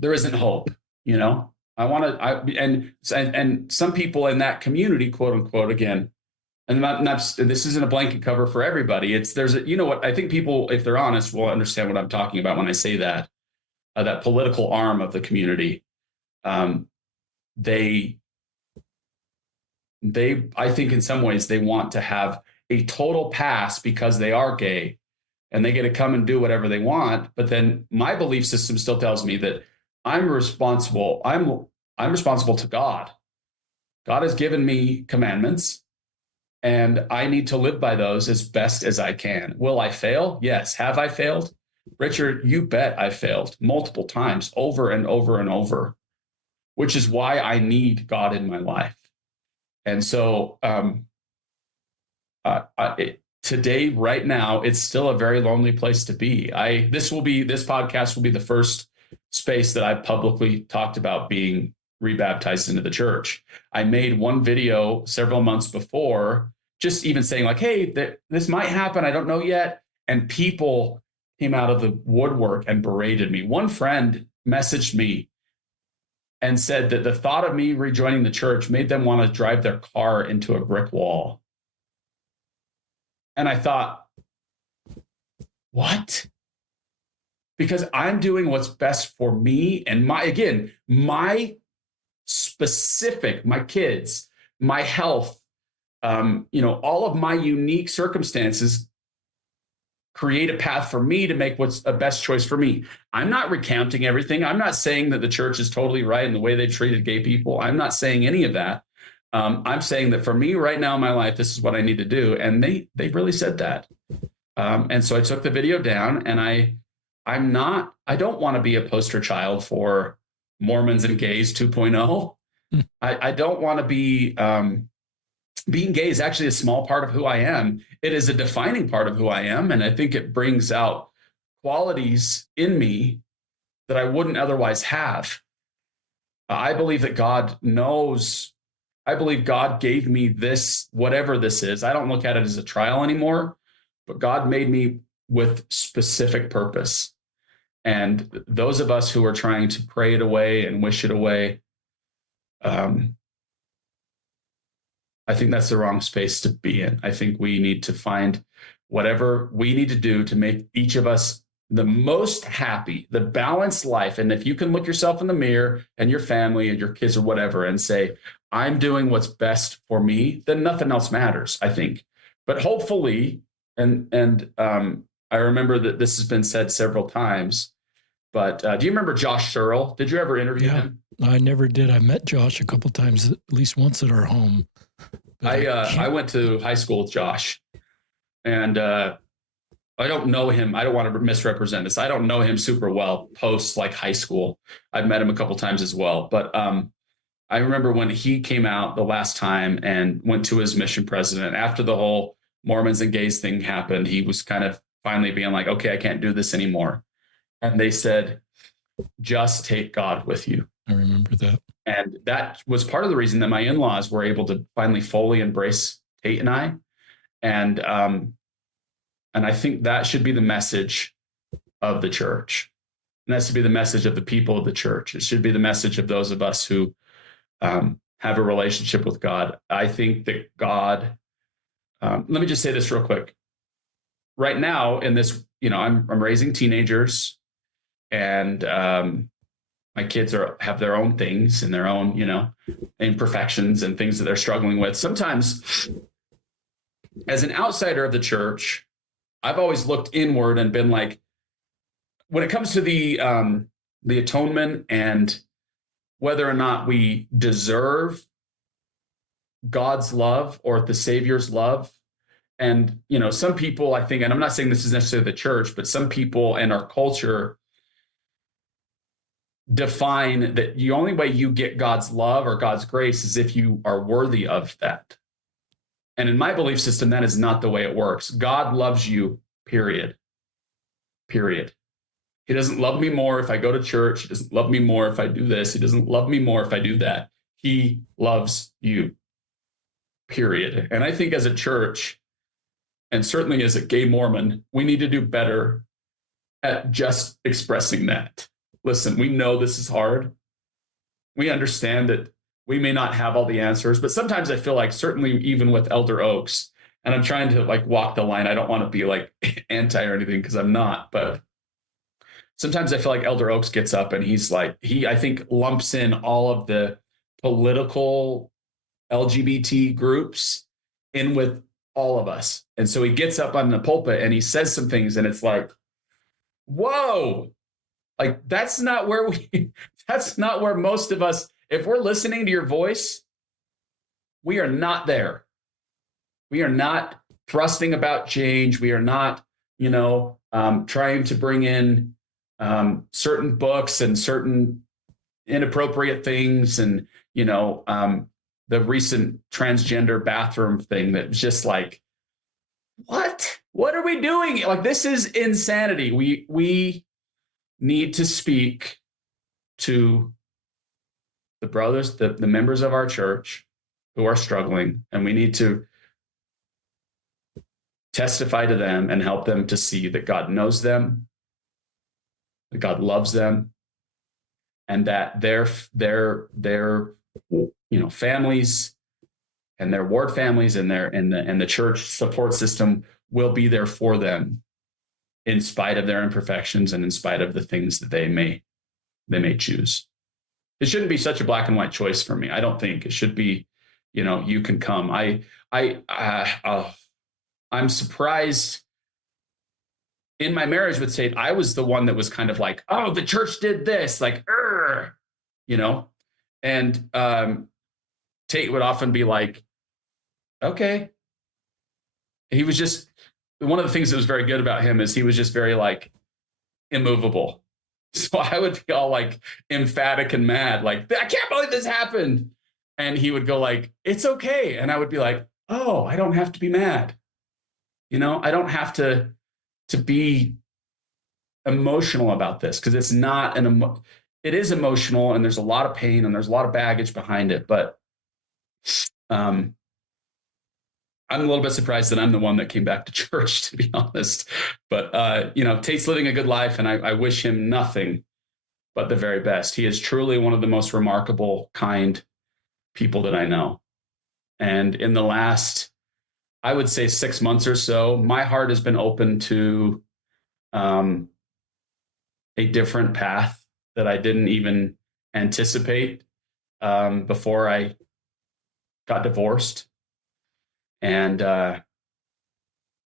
isn't hope. I want to. And some people in that community, quote unquote, again. And this isn't a blanket cover for everybody. There's what I think people, if they're honest, will understand what I'm talking about when I say that. That political arm of the community, they I think in some ways they want to have a total pass because they are gay, and they get to come and do whatever they want. But then my belief system still tells me that I'm responsible. I'm responsible to God. God has given me commandments. And I need to live by those as best as I can. Will I fail? Yes. Have I failed? Richard, you bet I failed multiple times, over and over and over, which is why I need God in my life. And so today, right now, it's still a very lonely place to be. This podcast will be the first space that I've publicly talked about being rebaptized into the church. I made one video several months before, just even saying like, hey, this might happen. I don't know yet. And people came out of the woodwork and berated me. One friend messaged me and said that the thought of me rejoining the church made them want to drive their car into a brick wall. And I thought, what? Because I'm doing what's best for me and my specific, my kids, my health, all of my unique circumstances create a path for me to make what's a best choice for me. I'm not recounting everything. I'm not saying that the church is totally right in the way they've treated gay people. I'm not saying any of that. I'm saying that for me right now in my life, this is what I need to do. And they really said that. And so I took the video down, and I don't want to be a poster child for Mormons and gays 2.0. I don't want to be, being gay is actually a small part of who I am. It is a defining part of who I am. And I think it brings out qualities in me that I wouldn't otherwise have. I believe that God knows. I believe God gave me this, whatever this is. I don't look at it as a trial anymore, but God made me with specific purpose. And those of us who are trying to pray it away and wish it away, I think that's the wrong space to be in. I think we need to find whatever we need to do to make each of us the most happy, the balanced life. And if you can look yourself in the mirror and your family and your kids or whatever and say, I'm doing what's best for me, then nothing else matters, I think. But hopefully, and I remember that this has been said several times, but do you remember Josh Searle? Did you ever interview him? I never did. I met Josh a couple times, at least once at our home. I went to high school with Josh, and I don't know him. I don't want to misrepresent this. I don't know him super well post like high school. I've met him a couple times as well. But I remember when he came out the last time and went to his mission president after the whole Mormons and gays thing happened, he was kind of finally being like, okay, I can't do this anymore. And they said, just take God with you. I remember that. And that was part of the reason that my in-laws were able to finally fully embrace Tate and I. And I think that should be the message of the church. And that should be the message of the people of the church. It should be the message of those of us who have a relationship with God. I think that God, let me just say this real quick. Right now in this, I'm raising teenagers, and my kids have their own things and their own, imperfections and things that they're struggling with. Sometimes as an outsider of the church, I've always looked inward and been like, when it comes to the atonement and whether or not we deserve God's love or the Savior's love. And, some people, I think, and I'm not saying this is necessarily the church, but some people in our culture define that the only way you get God's love or God's grace is if you are worthy of that. And in my belief system, that is not the way it works. God loves you, period. Period. He doesn't love me more if I go to church. He doesn't love me more if I do this. He doesn't love me more if I do that. He loves you, period. And I think as a church, and certainly as a gay Mormon, we need to do better at just expressing that. Listen, we know this is hard. We understand that we may not have all the answers, but sometimes I feel like, certainly even with Elder Oaks, and I'm trying to walk the line. I don't want to be anti or anything, because I'm not, but sometimes I feel like Elder Oaks gets up and he's I think lumps in all of the political LGBT groups in with all of us. And so he gets up on the pulpit and he says some things, and it's like, whoa, that's not where most of us, if we're listening to your voice, we are not there. We are not thrusting about change. We are not, trying to bring in certain books and certain inappropriate things. And, the recent transgender bathroom thing that was just what are we doing? This is insanity. We need to speak to the brothers, the members of our church who are struggling, and we need to testify to them and help them to see that God knows them, that God loves them, and that their families and their ward families and the church support system will be there for them in spite of their imperfections and in spite of the things that they may choose. It shouldn't be such a black and white choice for me. I don't think it should be, you can come. I'm surprised. In my marriage with Tate, I was the one that was kind of like, oh, the church did this, and Tate would often be like, okay. He was just, one of the things that was very good about him is he was just very immovable. So I would be all emphatic and mad, I can't believe this happened. And he would go it's okay. And I would be like, oh, I don't have to be mad. I don't have to be emotional about this, because it's not it is emotional, and there's a lot of pain and there's a lot of baggage behind it. But I'm a little bit surprised that I'm the one that came back to church, to be honest. But, Tate's living a good life, and I wish him nothing but the very best. He is truly one of the most remarkable, kind people that I know. And in the last, I would say 6 months or so, my heart has been open to a different path that I didn't even anticipate before I got divorced. And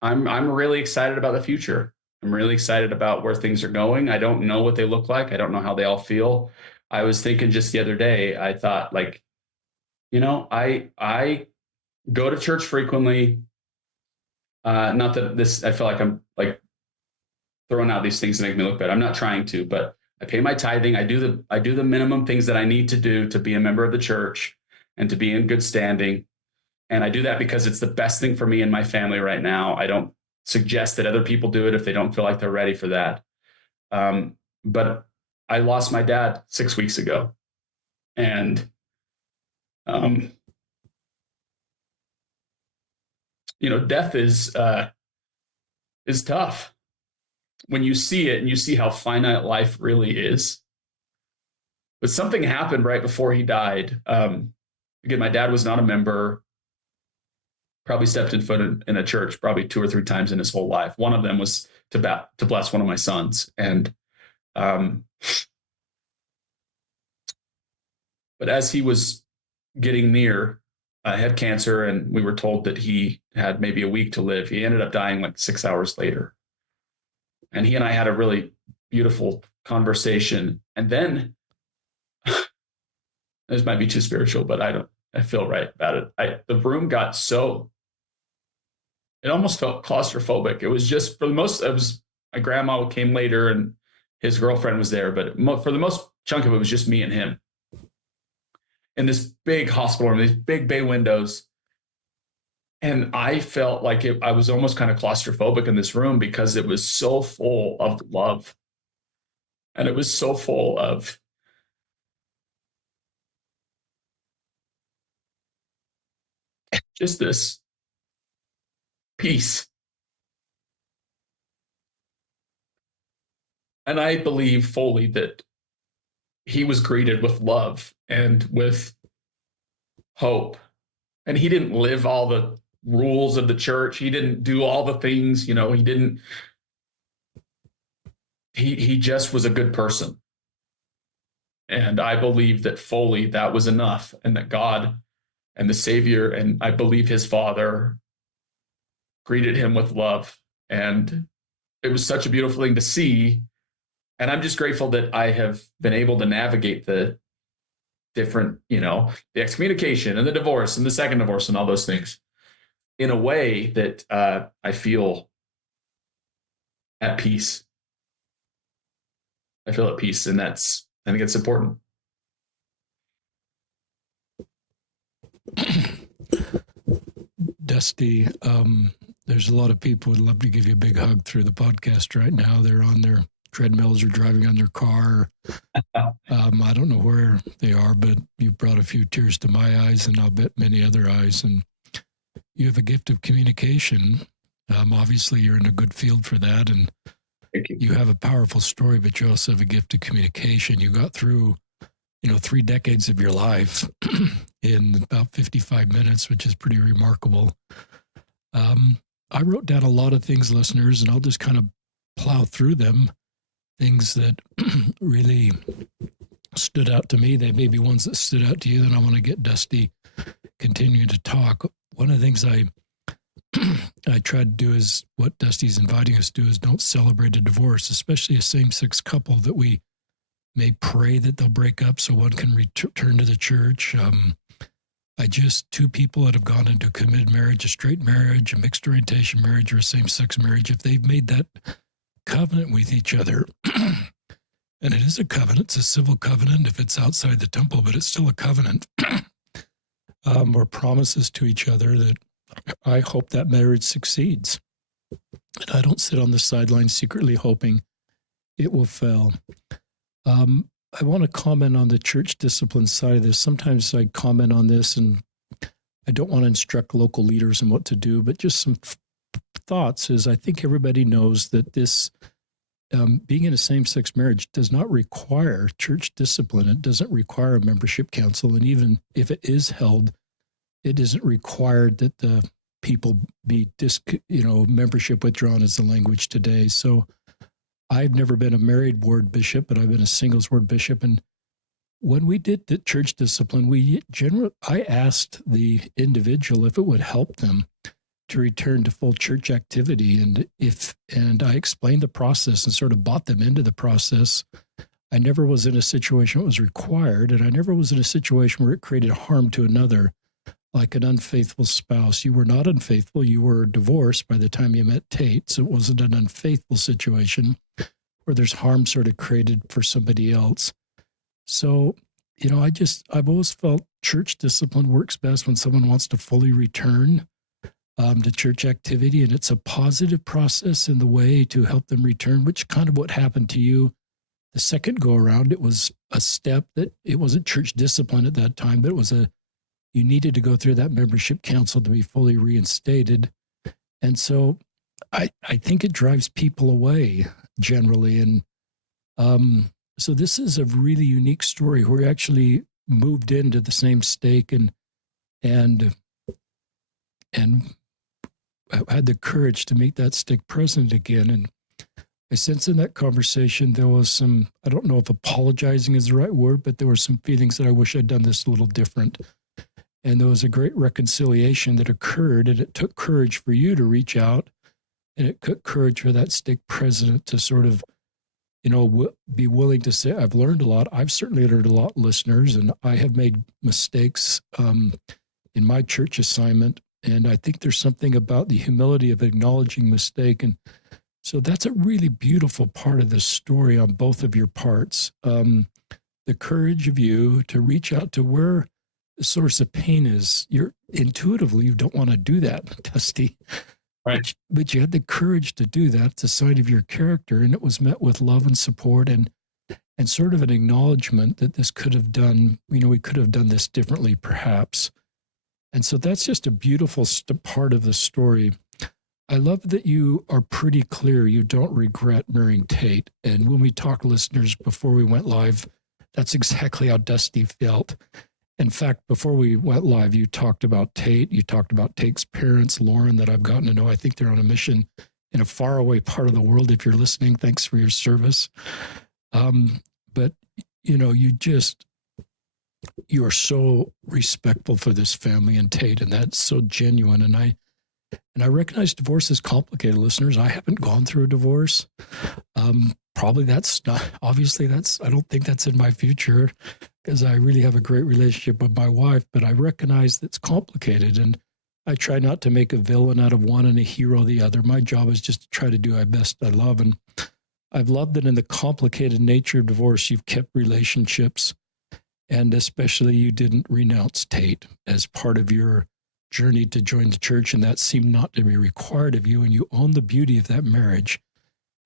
I'm really excited about the future. I'm really excited about where things are going. I don't know what they look like. I don't know how they all feel. I was thinking just the other day, I thought I go to church frequently. Not that this, I feel like I'm throwing out these things that make me look bad. I'm not trying to, but I pay my tithing. I do the minimum things that I need to do to be a member of the church and to be in good standing. And I do that because it's the best thing for me and my family right now. I don't suggest that other people do it if they don't feel like they're ready for that. But I lost my dad 6 weeks ago. And, death is tough when you see it and you see how finite life really is. But something happened right before he died. Again, my dad was not a member, probably stepped in foot in a church probably 2 or 3 times in his whole life. One of them was to bless one of my sons. And, but as he was getting near, had cancer, and we were told that he had maybe a week to live. He ended up dying like 6 hours later. And he and I had a really beautiful conversation. And then this might be too spiritual, but I feel right about it. The room got it almost felt claustrophobic. It was just my grandma came later and his girlfriend was there, but for the most chunk of it was just me and him in this big hospital room, these big bay windows. And I felt like I was almost kind of claustrophobic in this room because it was so full of love. And it was so full of just this peace. And I believe fully that he was greeted with love and with hope. And he didn't live all the rules of the church. He didn't do all the things, he just was a good person. And I believe that fully that was enough, and that God and the Savior, and I believe his Father, greeted him with love. And it was such a beautiful thing to see. And I'm just grateful that I have been able to navigate the different, the excommunication and the divorce and the second divorce and all those things in a way that I feel at peace. I feel at peace, and I think it's important. Dusty, there's a lot of people who would love to give you a big hug through the podcast right now. They're on their treadmills or driving on their car. I don't know where they are, but you brought a few tears to my eyes, and I'll bet many other eyes. And you have a gift of communication. Obviously, you're in a good field for that. And Thank you. You have a powerful story, but you also have a gift of communication. You got through, 3 decades of your life in about 55 minutes, which is pretty remarkable. I wrote down a lot of things, listeners, and I'll just kind of plow through them. Things that really stood out to me. They may be ones that stood out to you. Then I want to get Dusty continuing to talk. One of the things I try to do is what Dusty's inviting us to do is don't celebrate a divorce, especially a same-sex couple that we may pray that they'll break up so one can return to the church. Two people that have gone into a committed marriage, a straight marriage, a mixed orientation marriage, or a same-sex marriage, if they've made that covenant with each other, and it is a covenant, it's a civil covenant if it's outside the temple, but it's still a covenant, or promises to each other that I hope that marriage succeeds. And I don't sit on the sidelines secretly hoping it will fail. I want to comment on the church discipline side of this. Sometimes I comment on this, and I don't want to instruct local leaders in what to do, but just some thoughts is I think everybody knows that this being in a same-sex marriage does not require church discipline. It doesn't require a membership council. And even if it is held, it isn't required that the people be membership withdrawn is the language today. So I've never been a married ward bishop, but I've been a singles ward bishop. And when we did the church discipline, I asked the individual if it would help them to return to full church activity. And I explained the process and sort of bought them into the process. I never was in a situation where it was required, and I never was in a situation where it created harm to another. like an unfaithful spouse. You were not unfaithful. You were divorced by the time you met Tate. So it wasn't an unfaithful situation where there's harm sort of created for somebody else. So, I've always felt church discipline works best when someone wants to fully return to church activity. And it's a positive process in the way to help them return, which kind of what happened to you the second go around. It was a step that it wasn't church discipline at that time, but it was you needed to go through that membership council to be fully reinstated. And so I think it drives people away generally. And so this is a really unique story where we actually moved into the same stake and had the courage to make that stake present again. And I sense in that conversation, there was some, I don't know if apologizing is the right word, but there were some feelings that I wish I'd done this a little different. And there was a great reconciliation that occurred, and it took courage for you to reach out, and it took courage for that stake president to sort of, be willing to say, I've learned a lot. I've certainly learned a lot, listeners, and I have made mistakes in my church assignment. And I think there's something about the humility of acknowledging mistake. And so that's a really beautiful part of this story on both of your parts. The courage of you to reach out to where the source of pain is. You're intuitively, you don't want to do that, Dusty. Right. But you had the courage to do that. It's a sign of your character. And it was met with love and support and sort of an acknowledgement that this could have done, we could have done this differently, perhaps. And so that's just a beautiful part of the story. I love that you are pretty clear you don't regret marrying Tate. And when we talked, listeners, before we went live, that's exactly how Dusty felt. In fact, before we went live, you talked about Tate. You talked about Tate's parents, Lauren, that I've gotten to know. I think they're on a mission in a faraway part of the world. If you're listening, thanks for your service. But, you are so respectful for this family and Tate, and that's so genuine. And I recognize divorce is complicated, listeners. I haven't gone through a divorce. Probably that's not, obviously I don't think that's in my future because I really have a great relationship with my wife, but I recognize that it's complicated, and I try not to make a villain out of one and a hero the other. My job is just to try to do my best I love. And I've loved that in the complicated nature of divorce, you've kept relationships, and especially you didn't renounce Tate as part of your journey to join the church, and that seemed not to be required of you, and you own the beauty of that marriage.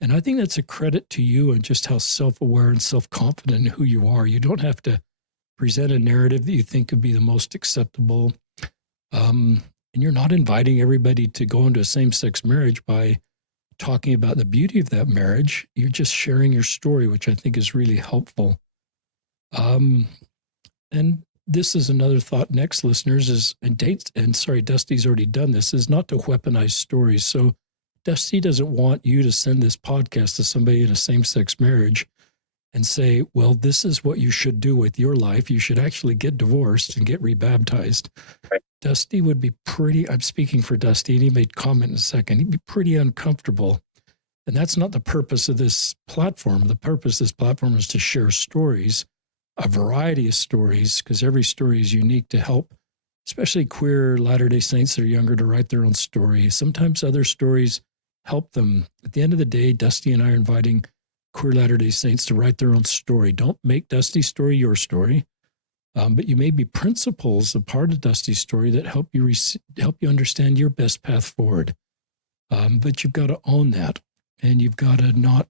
And I think that's a credit to you and just how self-aware and self-confident in who you are. You don't have to present a narrative that you think could be the most acceptable. And you're not inviting everybody to go into a same-sex marriage by talking about the beauty of that marriage. You're just sharing your story, which I think is really helpful. And this is another thought next, listeners, Dusty's already done this, is not to weaponize stories. So Dusty doesn't want you to send this podcast to somebody in a same-sex marriage and say, well, this is what you should do with your life. You should actually get divorced and get rebaptized. Right. Dusty would be I'm speaking for Dusty, and he made comment in a second, he'd be pretty uncomfortable. And that's not the purpose of this platform. The purpose of this platform is to share stories, a variety of stories, because every story is unique, to help especially queer Latter-day Saints that are younger to write their own story. Sometimes other stories help them. At the end of the day, Dusty and I are inviting queer Latter-day Saints to write their own story. Don't make Dusty's story your story, but you may be principles, a part of Dusty's story that help you understand your best path forward. But you've got to own that, and you've got to not,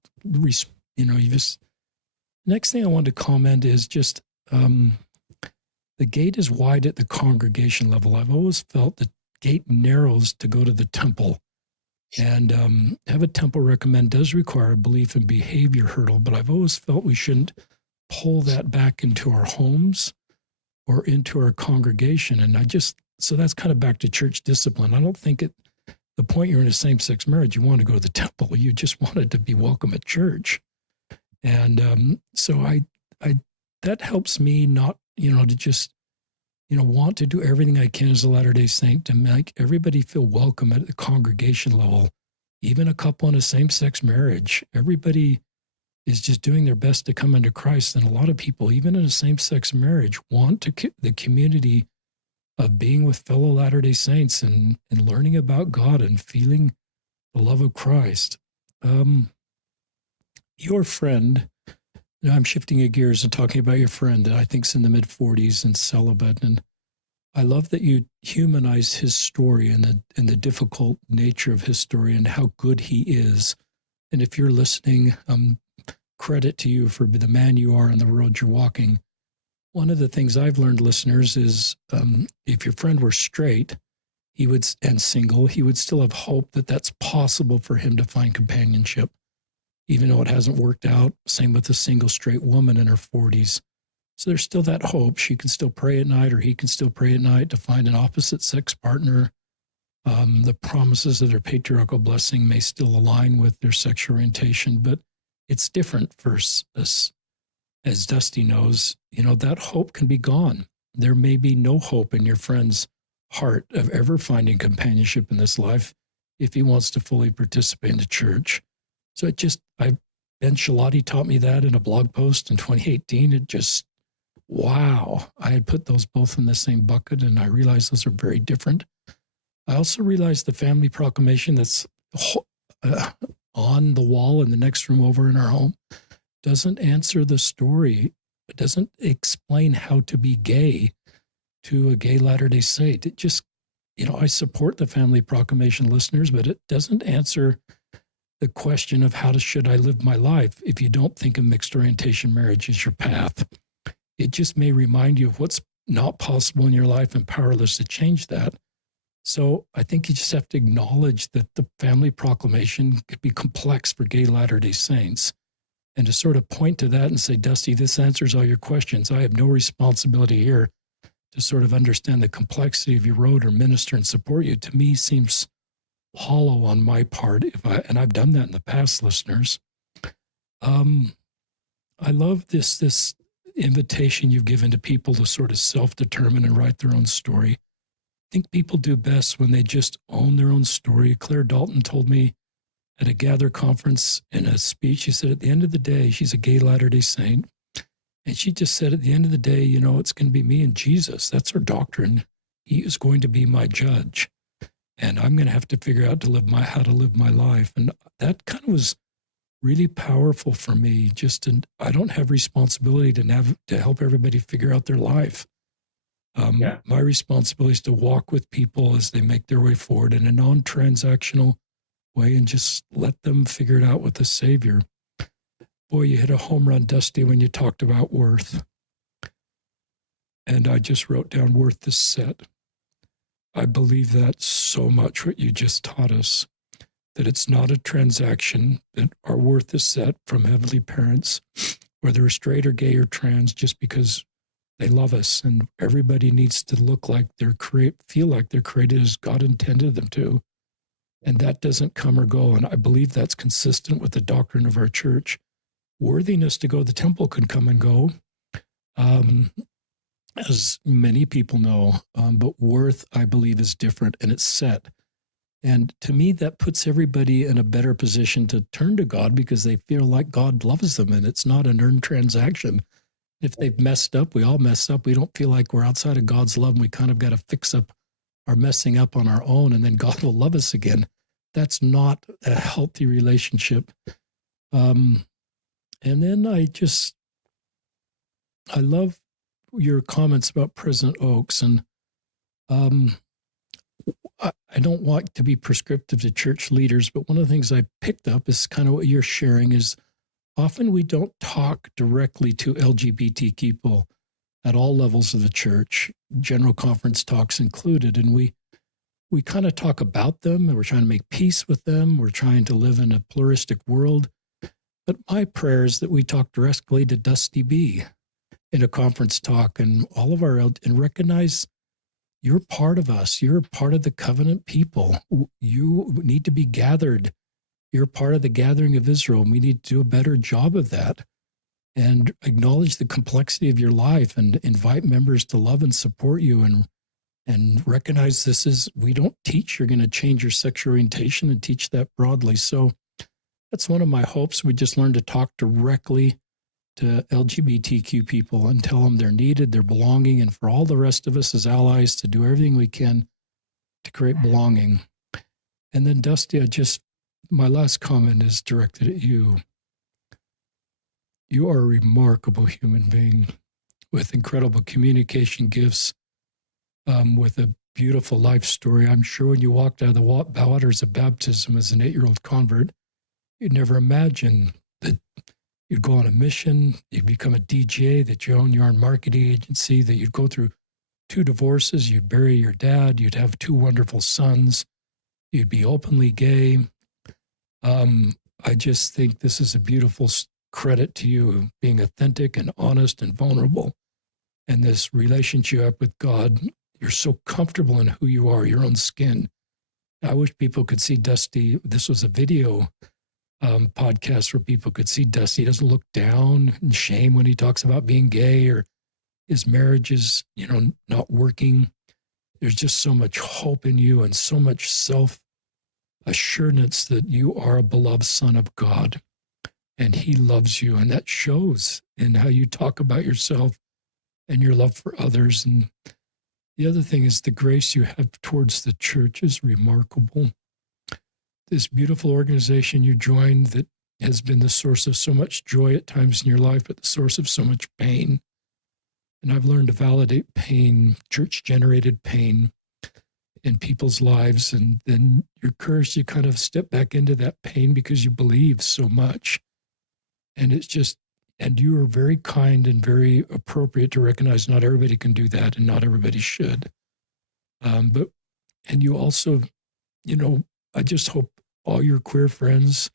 Next thing I want to comment is just the gate is wide at the congregation level. I've always felt the gate narrows to go to the temple. And have a temple recommend does require a belief and behavior hurdle, but I've always felt we shouldn't pull that back into our homes or into our congregation. And so that's kind of back to church discipline. I don't think the point you're in a same-sex marriage, you want to go to the temple. You just wanted to be welcome at church. And so that helps me not, to just, want to do everything I can as a Latter-day Saint to make everybody feel welcome at the congregation level, even a couple in a same-sex marriage. Everybody is just doing their best to come into Christ. And a lot of people, even in a same-sex marriage, want the community of being with fellow Latter-day Saints and learning about God and feeling the love of Christ. Your friend, now I'm shifting gears and talking about your friend that I think's in the mid-40s and celibate, and I love that you humanize his story and the difficult nature of his story and how good he is. And if you're listening, credit to you for the man you are and the road you're walking. One of the things I've learned, listeners, is if your friend were straight, and single, he would still have hope that that's possible for him to find companionship, even though it hasn't worked out. Same with a single straight woman in her 40s. So there's still that hope. She can still pray at night, or he can still pray at night to find an opposite sex partner. The promises of their patriarchal blessing may still align with their sexual orientation, but it's different for us. As Dusty knows, that hope can be gone. There may be no hope in your friend's heart of ever finding companionship in this life if he wants to fully participate in the church. So Ben Shalati taught me that in a blog post in 2018. Wow. I had put those both in the same bucket, and I realized those are very different. I also realized the family proclamation that's on the wall in the next room over in our home doesn't answer the story. It doesn't explain how to be gay to a gay Latter-day Saint. It just, I support the family proclamation, listeners, but it doesn't answer the question of should I live my life if you don't think a mixed orientation marriage is your path. It just may remind you of what's not possible in your life and powerless to change that. So I think you just have to acknowledge that the family proclamation could be complex for gay Latter-day Saints. And to sort of point to that and say, Dusty, this answers all your questions. I have no responsibility here to sort of understand the complexity of your road or minister and support you, to me seems hollow on my part. And I've done that in the past, listeners. I love this invitation you've given to people to sort of self-determine and write their own story. I think people do best when they just own their own story. Claire Dalton told me at a Gather conference in a speech, she said, at the end of the day, she's a gay Latter-day Saint. And she just said, at the end of the day, it's going to be me and Jesus. That's her doctrine. He is going to be my judge. And I'm going to have to figure out how to live my life. And that kind of was really powerful for me. I don't have responsibility to help everybody figure out their life. My responsibility is to walk with people as they make their way forward in a non-transactional way and just let them figure it out with the Savior. Boy, you hit a home run, Dusty, when you talked about worth. And I just wrote down worth is set. I believe that so much, what you just taught us, that it's not a transaction, that our worth is set from heavenly parents, whether we're straight or gay or trans, just because they love us. And everybody needs to feel like they're created as God intended them to. And that doesn't come or go. And I believe that's consistent with the doctrine of our church. Worthiness to go to the temple can come and go, as many people know, but worth, I believe, is different, and it's set. And to me, that puts everybody in a better position to turn to God because they feel like God loves them, and it's not an earned transaction. If they've messed up, we all mess up. We don't feel like we're outside of God's love, and we kind of got to fix up our messing up on our own, and then God will love us again. That's not a healthy relationship. And then I love your comments about President Oaks, and I don't want to be prescriptive to church leaders, but one of the things I picked up is kind of what you're sharing is often we don't talk directly to LGBT people at all levels of the church, general conference talks included, and we kind of talk about them, and we're trying to make peace with them. We're trying to live in a pluralistic world. But my prayer is that we talk directly to Dusty B in a conference talk and and recognize you're part of us. You're part of the covenant people. You need to be gathered. You're part of the gathering of Israel, and we need to do a better job of that and acknowledge the complexity of your life and invite members to love and support you and recognize we don't teach you're going to change your sexual orientation and teach that broadly. So that's one of my hopes. We just learn to talk directly to LGBTQ people and tell them they're needed, they're belonging, and for all the rest of us as allies to do everything we can to create belonging. And then, Dusty, my last comment is directed at you. You are a remarkable human being with incredible communication gifts, with a beautiful life story. I'm sure when you walked out of the waters of baptism as an 8-year-old convert, you'd never imagine that you'd go on a mission, you'd become a DJ, that you own your own marketing agency, that you'd go through 2 divorces, you'd bury your dad, you'd have 2 wonderful sons, you'd be openly gay. I just think this is a beautiful credit to you, being authentic and honest and vulnerable. And this relationship with God, you're so comfortable in who you are, your own skin. I wish people could see Dusty. This was a video podcast where people could see Dusty. He doesn't look down in shame when he talks about being gay or his marriage is, not working. There's just so much hope in you and so much self-assurance that you are a beloved son of God and he loves you. And that shows in how you talk about yourself and your love for others. And the other thing is the grace you have towards the church is remarkable. This beautiful organization you joined that has been the source of so much joy at times in your life, but the source of so much pain. And I've learned to validate pain, church-generated pain in people's lives. And then you're cursed, you kind of step back into that pain because you believe so much. And and you are very kind and very appropriate to recognize not everybody can do that and not everybody should. And you also, I just hope all your queer friends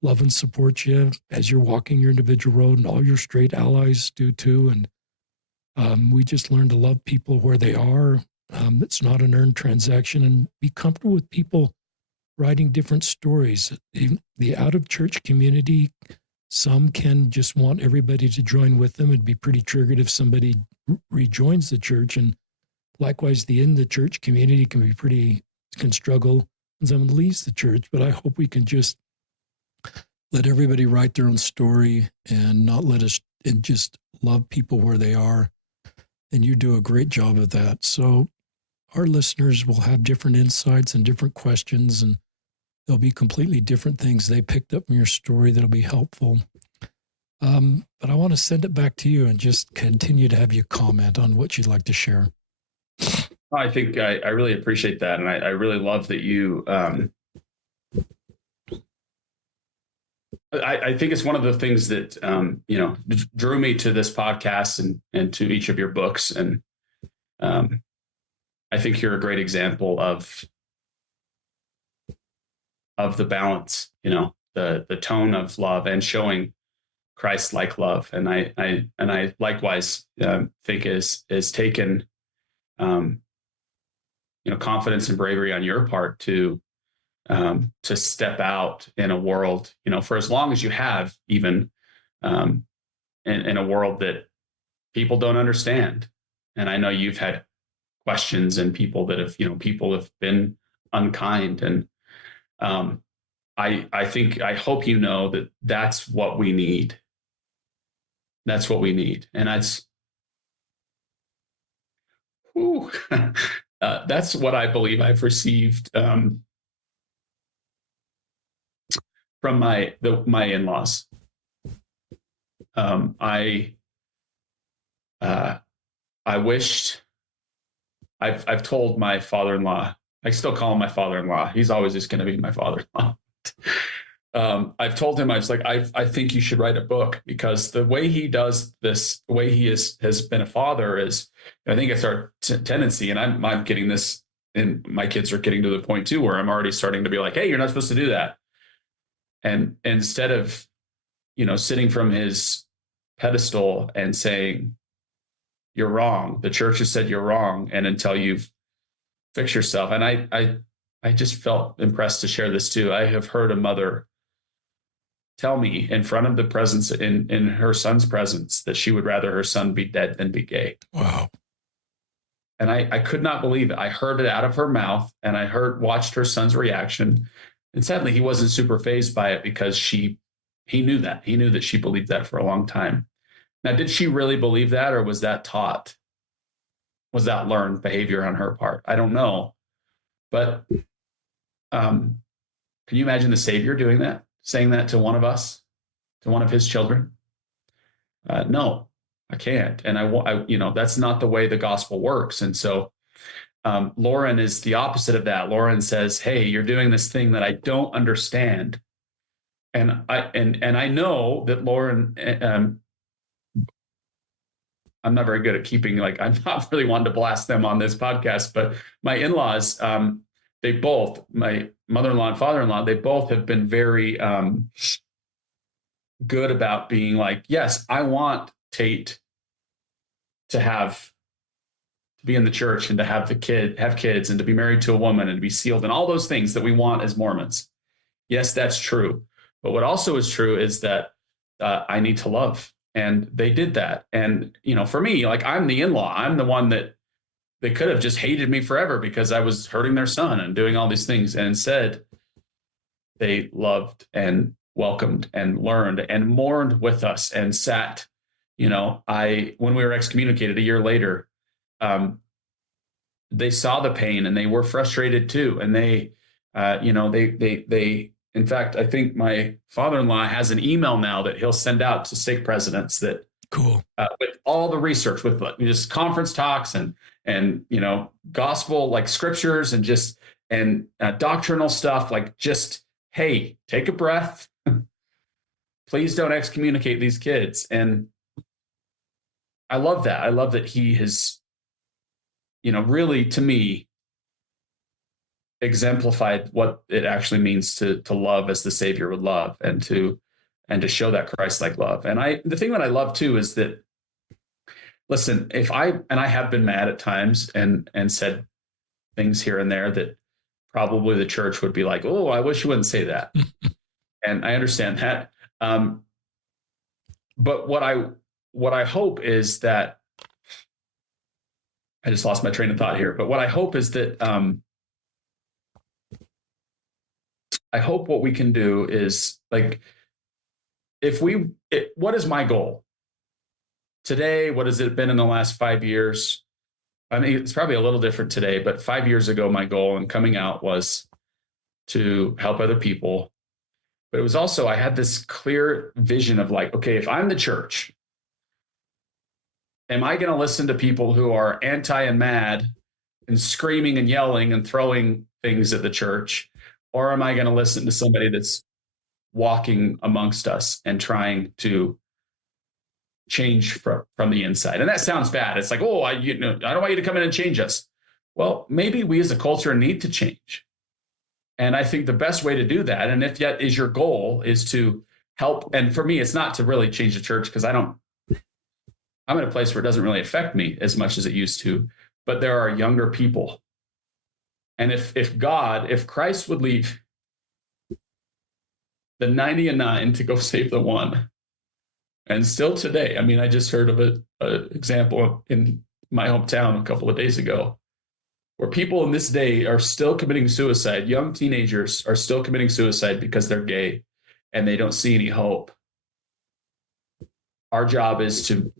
love and support you as you're walking your individual road, and all your straight allies do too. And we just learn to love people where they are. It's not an earned transaction, and be comfortable with people writing different stories. The out-of-church community, some can just want everybody to join with them and be pretty triggered if somebody rejoins the church. And likewise, the in-the-church community can struggle when someone leaves the church. But I hope we can just let everybody write their own story and not and just love people where they are. And you do a great job of that. So our listeners will have different insights and different questions, and there'll be completely different things they picked up from your story that'll be helpful. But I want to send it back to you and just continue to have you comment on what you'd like to share. I think I really appreciate that. And I really love that you, I think it's one of the things that, drew me to this podcast and to each of your books. And I think you're a great example of the balance, the tone of love and showing Christ-like love. And I likewise think is taken, confidence and bravery on your part to step out in a world, for as long as you have, even in a world that people don't understand. And I know you've had questions and people that have, people have been unkind. And I hope that that's what we need. That's what we need. And that's what I believe I've received from my in-laws. I wished I've told my father-in-law, I still call him my father-in-law. He's always just going to be my father-in-law. I've told him, I was like, I think you should write a book, because the way he does this, the way he has been a father is, I think it's our tendency. And I'm getting this, and my kids are getting to the point too, where I'm already starting to be like, hey, you're not supposed to do that. And instead of, sitting from his pedestal and saying, you're wrong, the church has said you're wrong, and until you've fixed yourself. And I just felt impressed to share this too. I have heard a mother tell me in front of the presence, in her son's presence, that she would rather her son be dead than be gay. Wow. And I could not believe it. I heard it out of her mouth, and I watched her son's reaction. And sadly, he wasn't super fazed by it, because he knew that. He knew that she believed that for a long time. Now, did she really believe that, or was that taught? Was that learned behavior on her part? I don't know. But can you imagine the Savior doing that, saying that to one of us, to one of his children? No, I can't. And that's not the way the gospel works. And so Lauren is the opposite of that. Lauren says, "Hey, you're doing this thing that I don't understand." And I know that Lauren, I'm not very good at keeping, I'm not really wanting to blast them on this podcast, but my in-laws, my mother-in-law and father-in-law, they both have been very good about being like, yes, I want Tate to be in the church and to have kids and to be married to a woman and to be sealed and all those things that we want as Mormons. Yes, that's true. But what also is true is that I need to love. And they did that. And, for me, I'm the in-law. I'm the one that they could have just hated me forever because I was hurting their son and doing all these things. And instead, they loved and welcomed and learned and mourned with us and sat. When we were excommunicated a year later, they saw the pain and they were frustrated too. And they, in fact, I think my father-in-law has an email now that he'll send out to stake presidents that cool with all the research, with just conference talks and gospel scriptures and doctrinal stuff, hey, take a breath. Please don't excommunicate these kids. And I love that. I love that he has, really, to me, exemplified what it actually means to love as the Savior would love and to show that Christ-like love. And the thing that I love too is that, listen, I have been mad at times and said things here and there that probably the church would be like, oh, I wish you wouldn't say that. And I understand that. But what I hope is that, I just lost my train of thought here, but what I hope is that, I hope what we can do is what is my goal today? What has it been in the last 5 years? I mean, it's probably a little different today, but 5 years ago, my goal in coming out was to help other people. But it was also, I had this clear vision of okay, if I'm the church, am I going to listen to people who are anti and mad and screaming and yelling and throwing things at the church? Or am I going to listen to somebody that's walking amongst us and trying to change from the inside? And that sounds bad. It's I don't want you to come in and change us. Well, maybe we as a culture need to change. And I think the best way to do that, and if that is your goal, is to help. And for me, it's not to really change the church because I'm in a place where it doesn't really affect me as much as it used to. But there are younger people. And if Christ would leave the 99 to go save the one, and still today, I mean, I just heard of an example in my hometown a couple of days ago, where people in this day are still committing suicide. Young teenagers are still committing suicide because they're gay and they don't see any hope. Our job is to,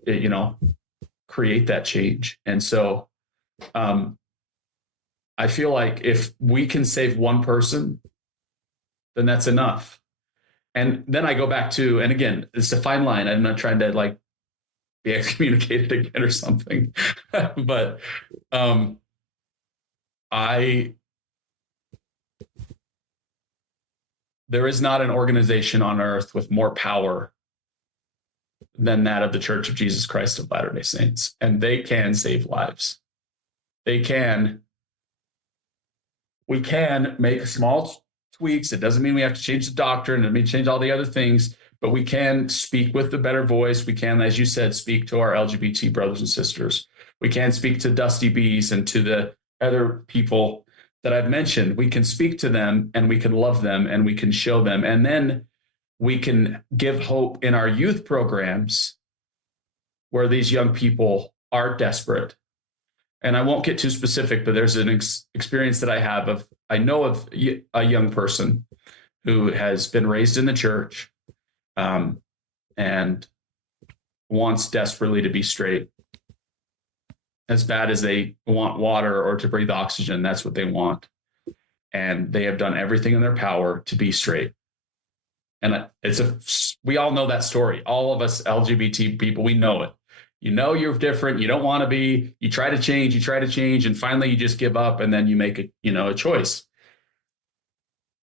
create that change. And so, I feel like if we can save one person, then that's enough. And then I go back to, and again, it's a fine line. I'm not trying to be excommunicated again or something, but there is not an organization on earth with more power than that of the Church of Jesus Christ of Latter-day Saints. And they can save lives. We can make small tweaks. It doesn't mean we have to change the doctrine. It doesn't mean change all the other things, but we can speak with the better voice. We can, as you said, speak to our LGBT brothers and sisters. We can speak to Dusty Bees and to the other people that I've mentioned. We can speak to them and we can love them and we can show them. And then we can give hope in our youth programs where these young people are desperate. And I won't get too specific, but there's an experience that I know of a young person who has been raised in the church and wants desperately to be straight. As bad as they want water or to breathe oxygen, that's what they want. And they have done everything in their power to be straight. And we all know that story. All of us LGBT people, we know it. You know you're different. You don't want to be. You try to change, and finally you just give up, and then you make a choice.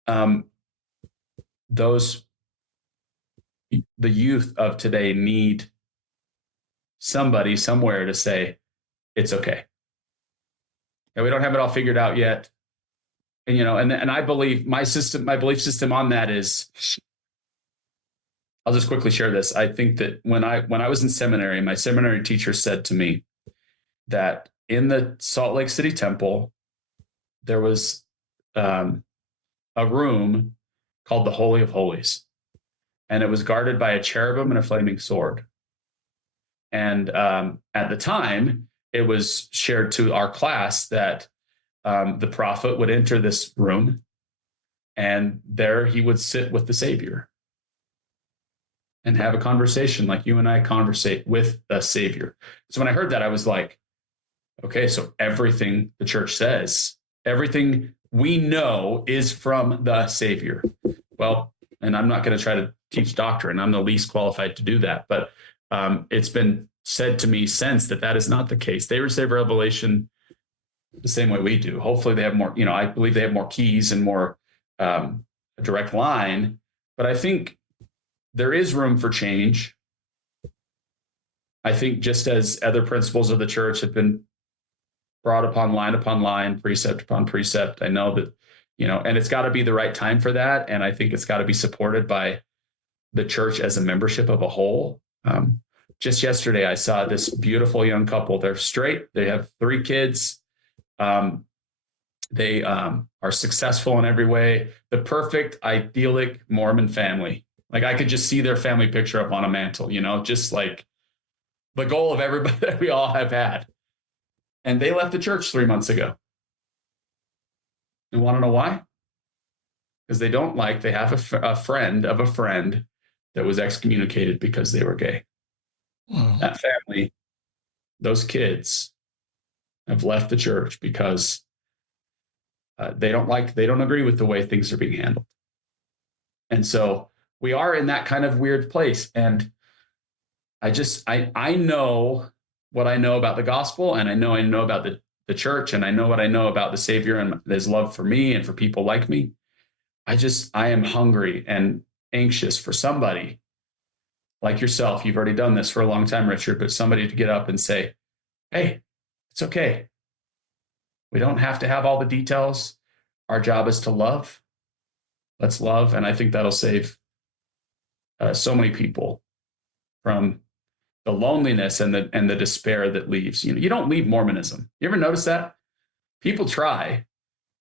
The youth of today need somebody somewhere to say it's okay. And we don't have it all figured out yet. And and I believe my belief system on that is, I'll just quickly share this. I think that when I was in seminary, my seminary teacher said to me that in the Salt Lake City Temple, there was a room called the Holy of Holies, and it was guarded by a cherubim and a flaming sword. And at the time, it was shared to our class that the prophet would enter this room, and there he would sit with the Savior and have a conversation like you and I conversate with the Savior. So when I heard that, I was like, okay, so everything the church says, everything we know is from the Savior. Well, and I'm not going to try to teach doctrine. I'm the least qualified to do that. But it's been said to me since that is not the case. They receive revelation the same way we do. Hopefully they have more, I believe they have more keys and more direct line. But I think there is room for change. I think just as other principles of the church have been brought upon line, precept upon precept, I know that, and it's got to be the right time for that. And I think it's got to be supported by the church as a membership of a whole. Just yesterday, I saw this beautiful young couple. They're straight. They have 3 kids. They are successful in every way. The perfect, idyllic Mormon family. Like I could just see their family picture up on a mantle, just like the goal of everybody that we all have had. And they left the church 3 months ago. You want to know why? Because they have a friend of a friend that was excommunicated because they were gay. Wow. That family, those kids have left the church because they don't agree with the way things are being handled. And so we are in that kind of weird place. And I know what I know about the gospel, and I know about the church, and I know what I know about the Savior and his love for me and for people like me. I am hungry and anxious for somebody like yourself. You've already done this for a long time, Richard, but somebody to get up and say, hey, it's okay. We don't have to have all the details. Our job is to love. Let's love. And I think that'll save so many people from the loneliness and the despair that leaves. You don't leave Mormonism. You ever notice that? People try.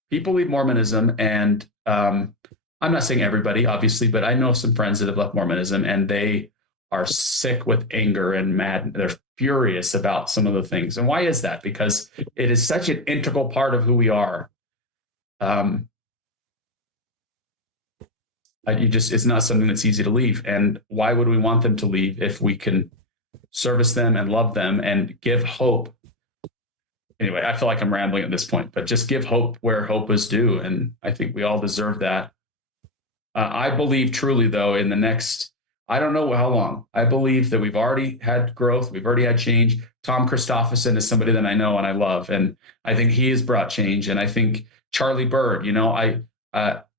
People leave Mormonism, and I'm not saying everybody, obviously, but I know some friends that have left Mormonism, and they are sick with anger and mad. They're furious about some of the things. And why is that? Because it is such an integral part of who we are. It's not something that's easy to leave. And why would we want them to leave if we can service them and love them and give hope? Anyway, I feel like I'm rambling at this point, but just give hope where hope is due. And I think we all deserve that. I believe truly, though, in the next, I don't know how long, I believe that we've already had growth. We've already had change. Tom Christofferson is somebody that I know and I love. And I think he has brought change. And I think Charlie Bird,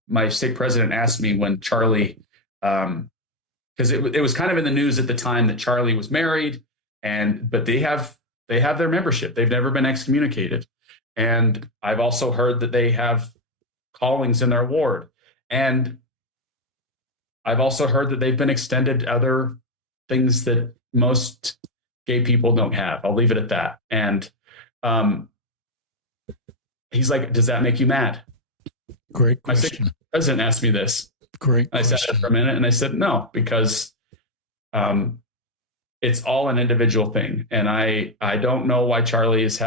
my stake president asked me when Charlie, because it was kind of in the news at the time that Charlie was married, but they have their membership. They've never been excommunicated. And I've also heard that they have callings in their ward. And I've also heard that they've been extended other things that most gay people don't have. I'll leave it at that. And he's like, does that make you mad? Great question. My president asked me this. Great question. I sat there for a minute and I said, no, because it's all an individual thing. And I don't know why Charlie's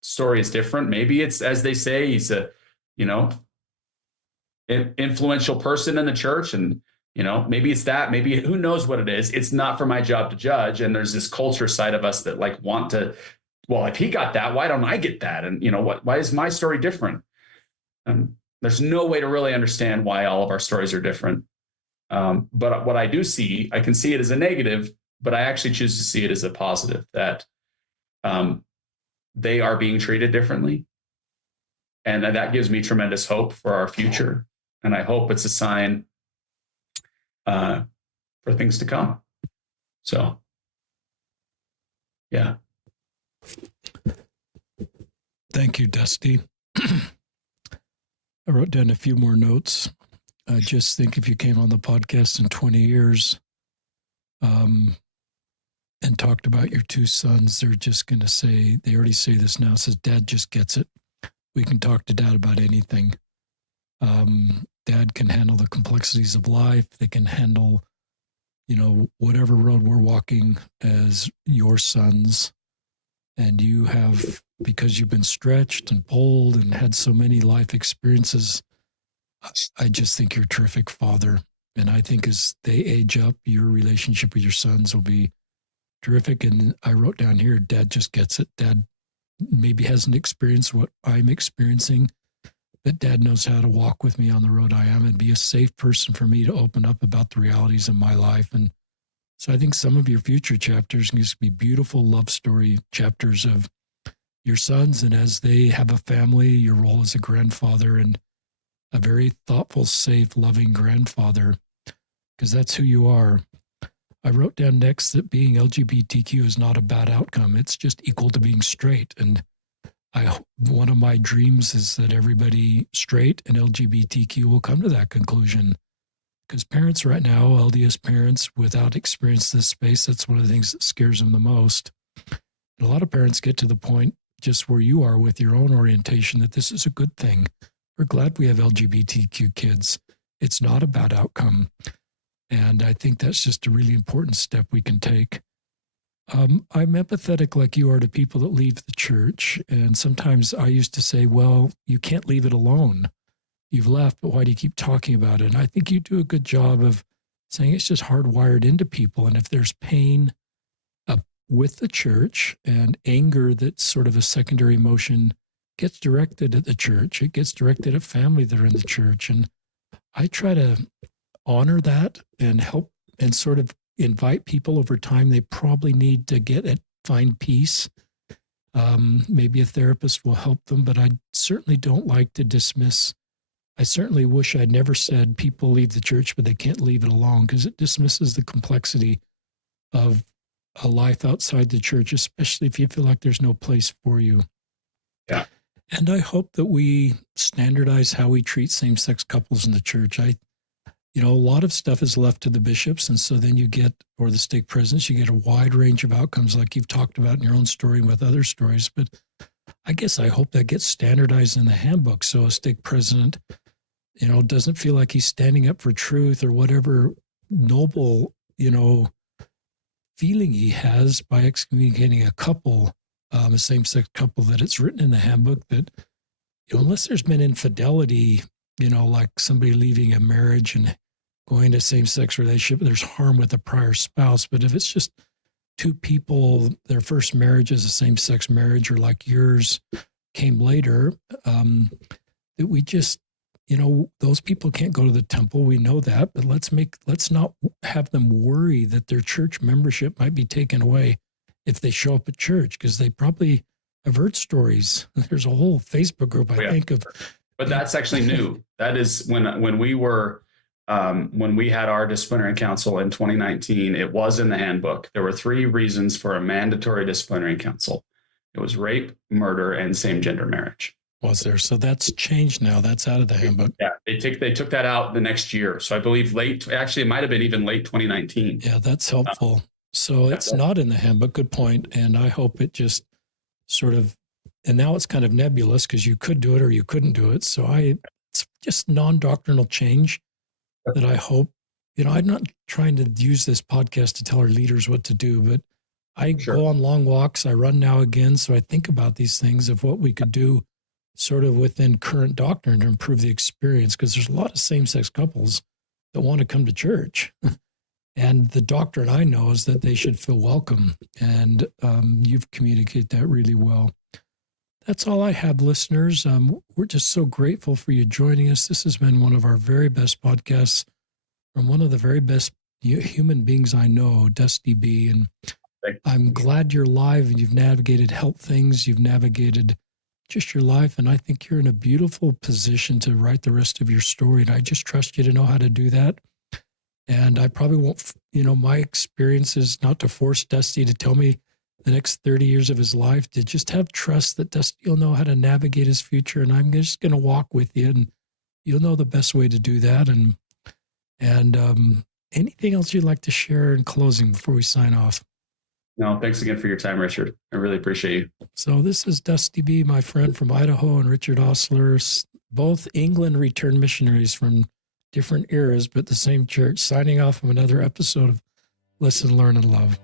story is different. Maybe it's, as they say, he's a, influential person in the church, and Maybe it's that, maybe who knows what it is. It's not for my job to judge. And there's this culture side of us that like want to, well, if he got that, why don't I get that? And why is my story different? There's no way to really understand why all of our stories are different. But what I do see, I can see it as a negative, but I actually choose to see it as a positive, that they are being treated differently. And that gives me tremendous hope for our future. And I hope it's a sign for things to come. So, yeah. Thank you, Dusty. I wrote down a few more notes. I just think if you came on the podcast in 20 years and talked about your two sons, they're just going to say, they already say this now, says, Dad just gets it. We can talk to Dad about anything. Dad can handle the complexities of life. They can handle, whatever road we're walking as your sons. And you have, because you've been stretched and pulled and had so many life experiences, I just think you're a terrific father. And I think as they age up, your relationship with your sons will be terrific. And I wrote down here, Dad just gets it. Dad maybe hasn't experienced what I'm experiencing, but Dad knows how to walk with me on the road I am and be a safe person for me to open up about the realities of my life. And so I think some of your future chapters can just be beautiful love story chapters of your sons. And as they have a family, your role as a grandfather and a very thoughtful, safe, loving grandfather, because that's who you are. I wrote down next that being LGBTQ is not a bad outcome. It's just equal to being straight. And one of my dreams is that everybody straight and LGBTQ will come to that conclusion. Because parents right now, LDS parents, without experience this space, that's one of the things that scares them the most. And a lot of parents get to the point just where you are with your own orientation that this is a good thing. We're glad we have LGBTQ kids. It's not a bad outcome. And I think that's just a really important step we can take. I'm empathetic like you are to people that leave the church. And sometimes I used to say, well, you can't leave it alone. You've left, but why do you keep talking about it? And I think you do a good job of saying it's just hardwired into people. And if there's pain with the church and anger that's sort of a secondary emotion gets directed at the church, it gets directed at family that are in the church. And I try to honor that and help and sort of invite people over time. They probably need to find peace. Maybe a therapist will help them, but I certainly don't like to dismiss. I certainly wish I'd never said people leave the church, but they can't leave it alone, because it dismisses the complexity of a life outside the church, especially if you feel like there's no place for you. Yeah. And I hope that we standardize how we treat same-sex couples in the church. A lot of stuff is left to the bishops, and so then or the stake presidents, you get a wide range of outcomes like you've talked about in your own story and with other stories. But I guess I hope that gets standardized in the handbook, so a stake president, doesn't feel like he's standing up for truth or whatever noble, feeling he has by excommunicating a couple, a same-sex couple, that it's written in the handbook that, unless there's been infidelity, like somebody leaving a marriage and going to same-sex relationship, there's harm with a prior spouse. But if it's just two people, their first marriage is a same-sex marriage, or like yours came later, that we just, those people can't go to the temple. We know that, but let's not have them worry that their church membership might be taken away if they show up at church, because they probably have heard stories. There's a whole Facebook group, I think, of. But that's actually new. That is when we had our disciplinary council in 2019, it was in the handbook. There were 3 reasons for a mandatory disciplinary council. It was rape, murder, and same gender marriage. Was there? So that's changed now. That's out of the handbook. Yeah, they took that out the next year. So I believe it might have been even late 2019. Yeah, that's helpful. So it's not in the handbook. Good point. And I hope it just sort of, and now it's kind of nebulous because you could do it or you couldn't do it. So it's just non-doctrinal change that I hope, I'm not trying to use this podcast to tell our leaders what to do, but I go on long walks. I run now again. So I think about these things of what we could do sort of within current doctrine to improve the experience, because there's a lot of same-sex couples that want to come to church. And the doctrine I know is that they should feel welcome. And you've communicated that really well. That's all I have, listeners. We're just so grateful for you joining us. This has been one of our very best podcasts from one of the very best human beings I know, Dusty B. And I'm glad you're live and you've navigated health things. You've navigated just your life. And I think you're in a beautiful position to write the rest of your story. And I just trust you to know how to do that. And I probably won't, my experience is not to force Dusty to tell me the next 30 years of his life, to just have trust that Dusty will know how to navigate his future. And I'm just going to walk with you, and you'll know the best way to do that. And anything else you'd like to share in closing before we sign off? No, thanks again for your time, Richard. I really appreciate you. So this is Dusty B, my friend from Idaho, and Richard Osler, both England returned missionaries from different eras, but the same church, signing off from another episode of Listen, Learn, and Love.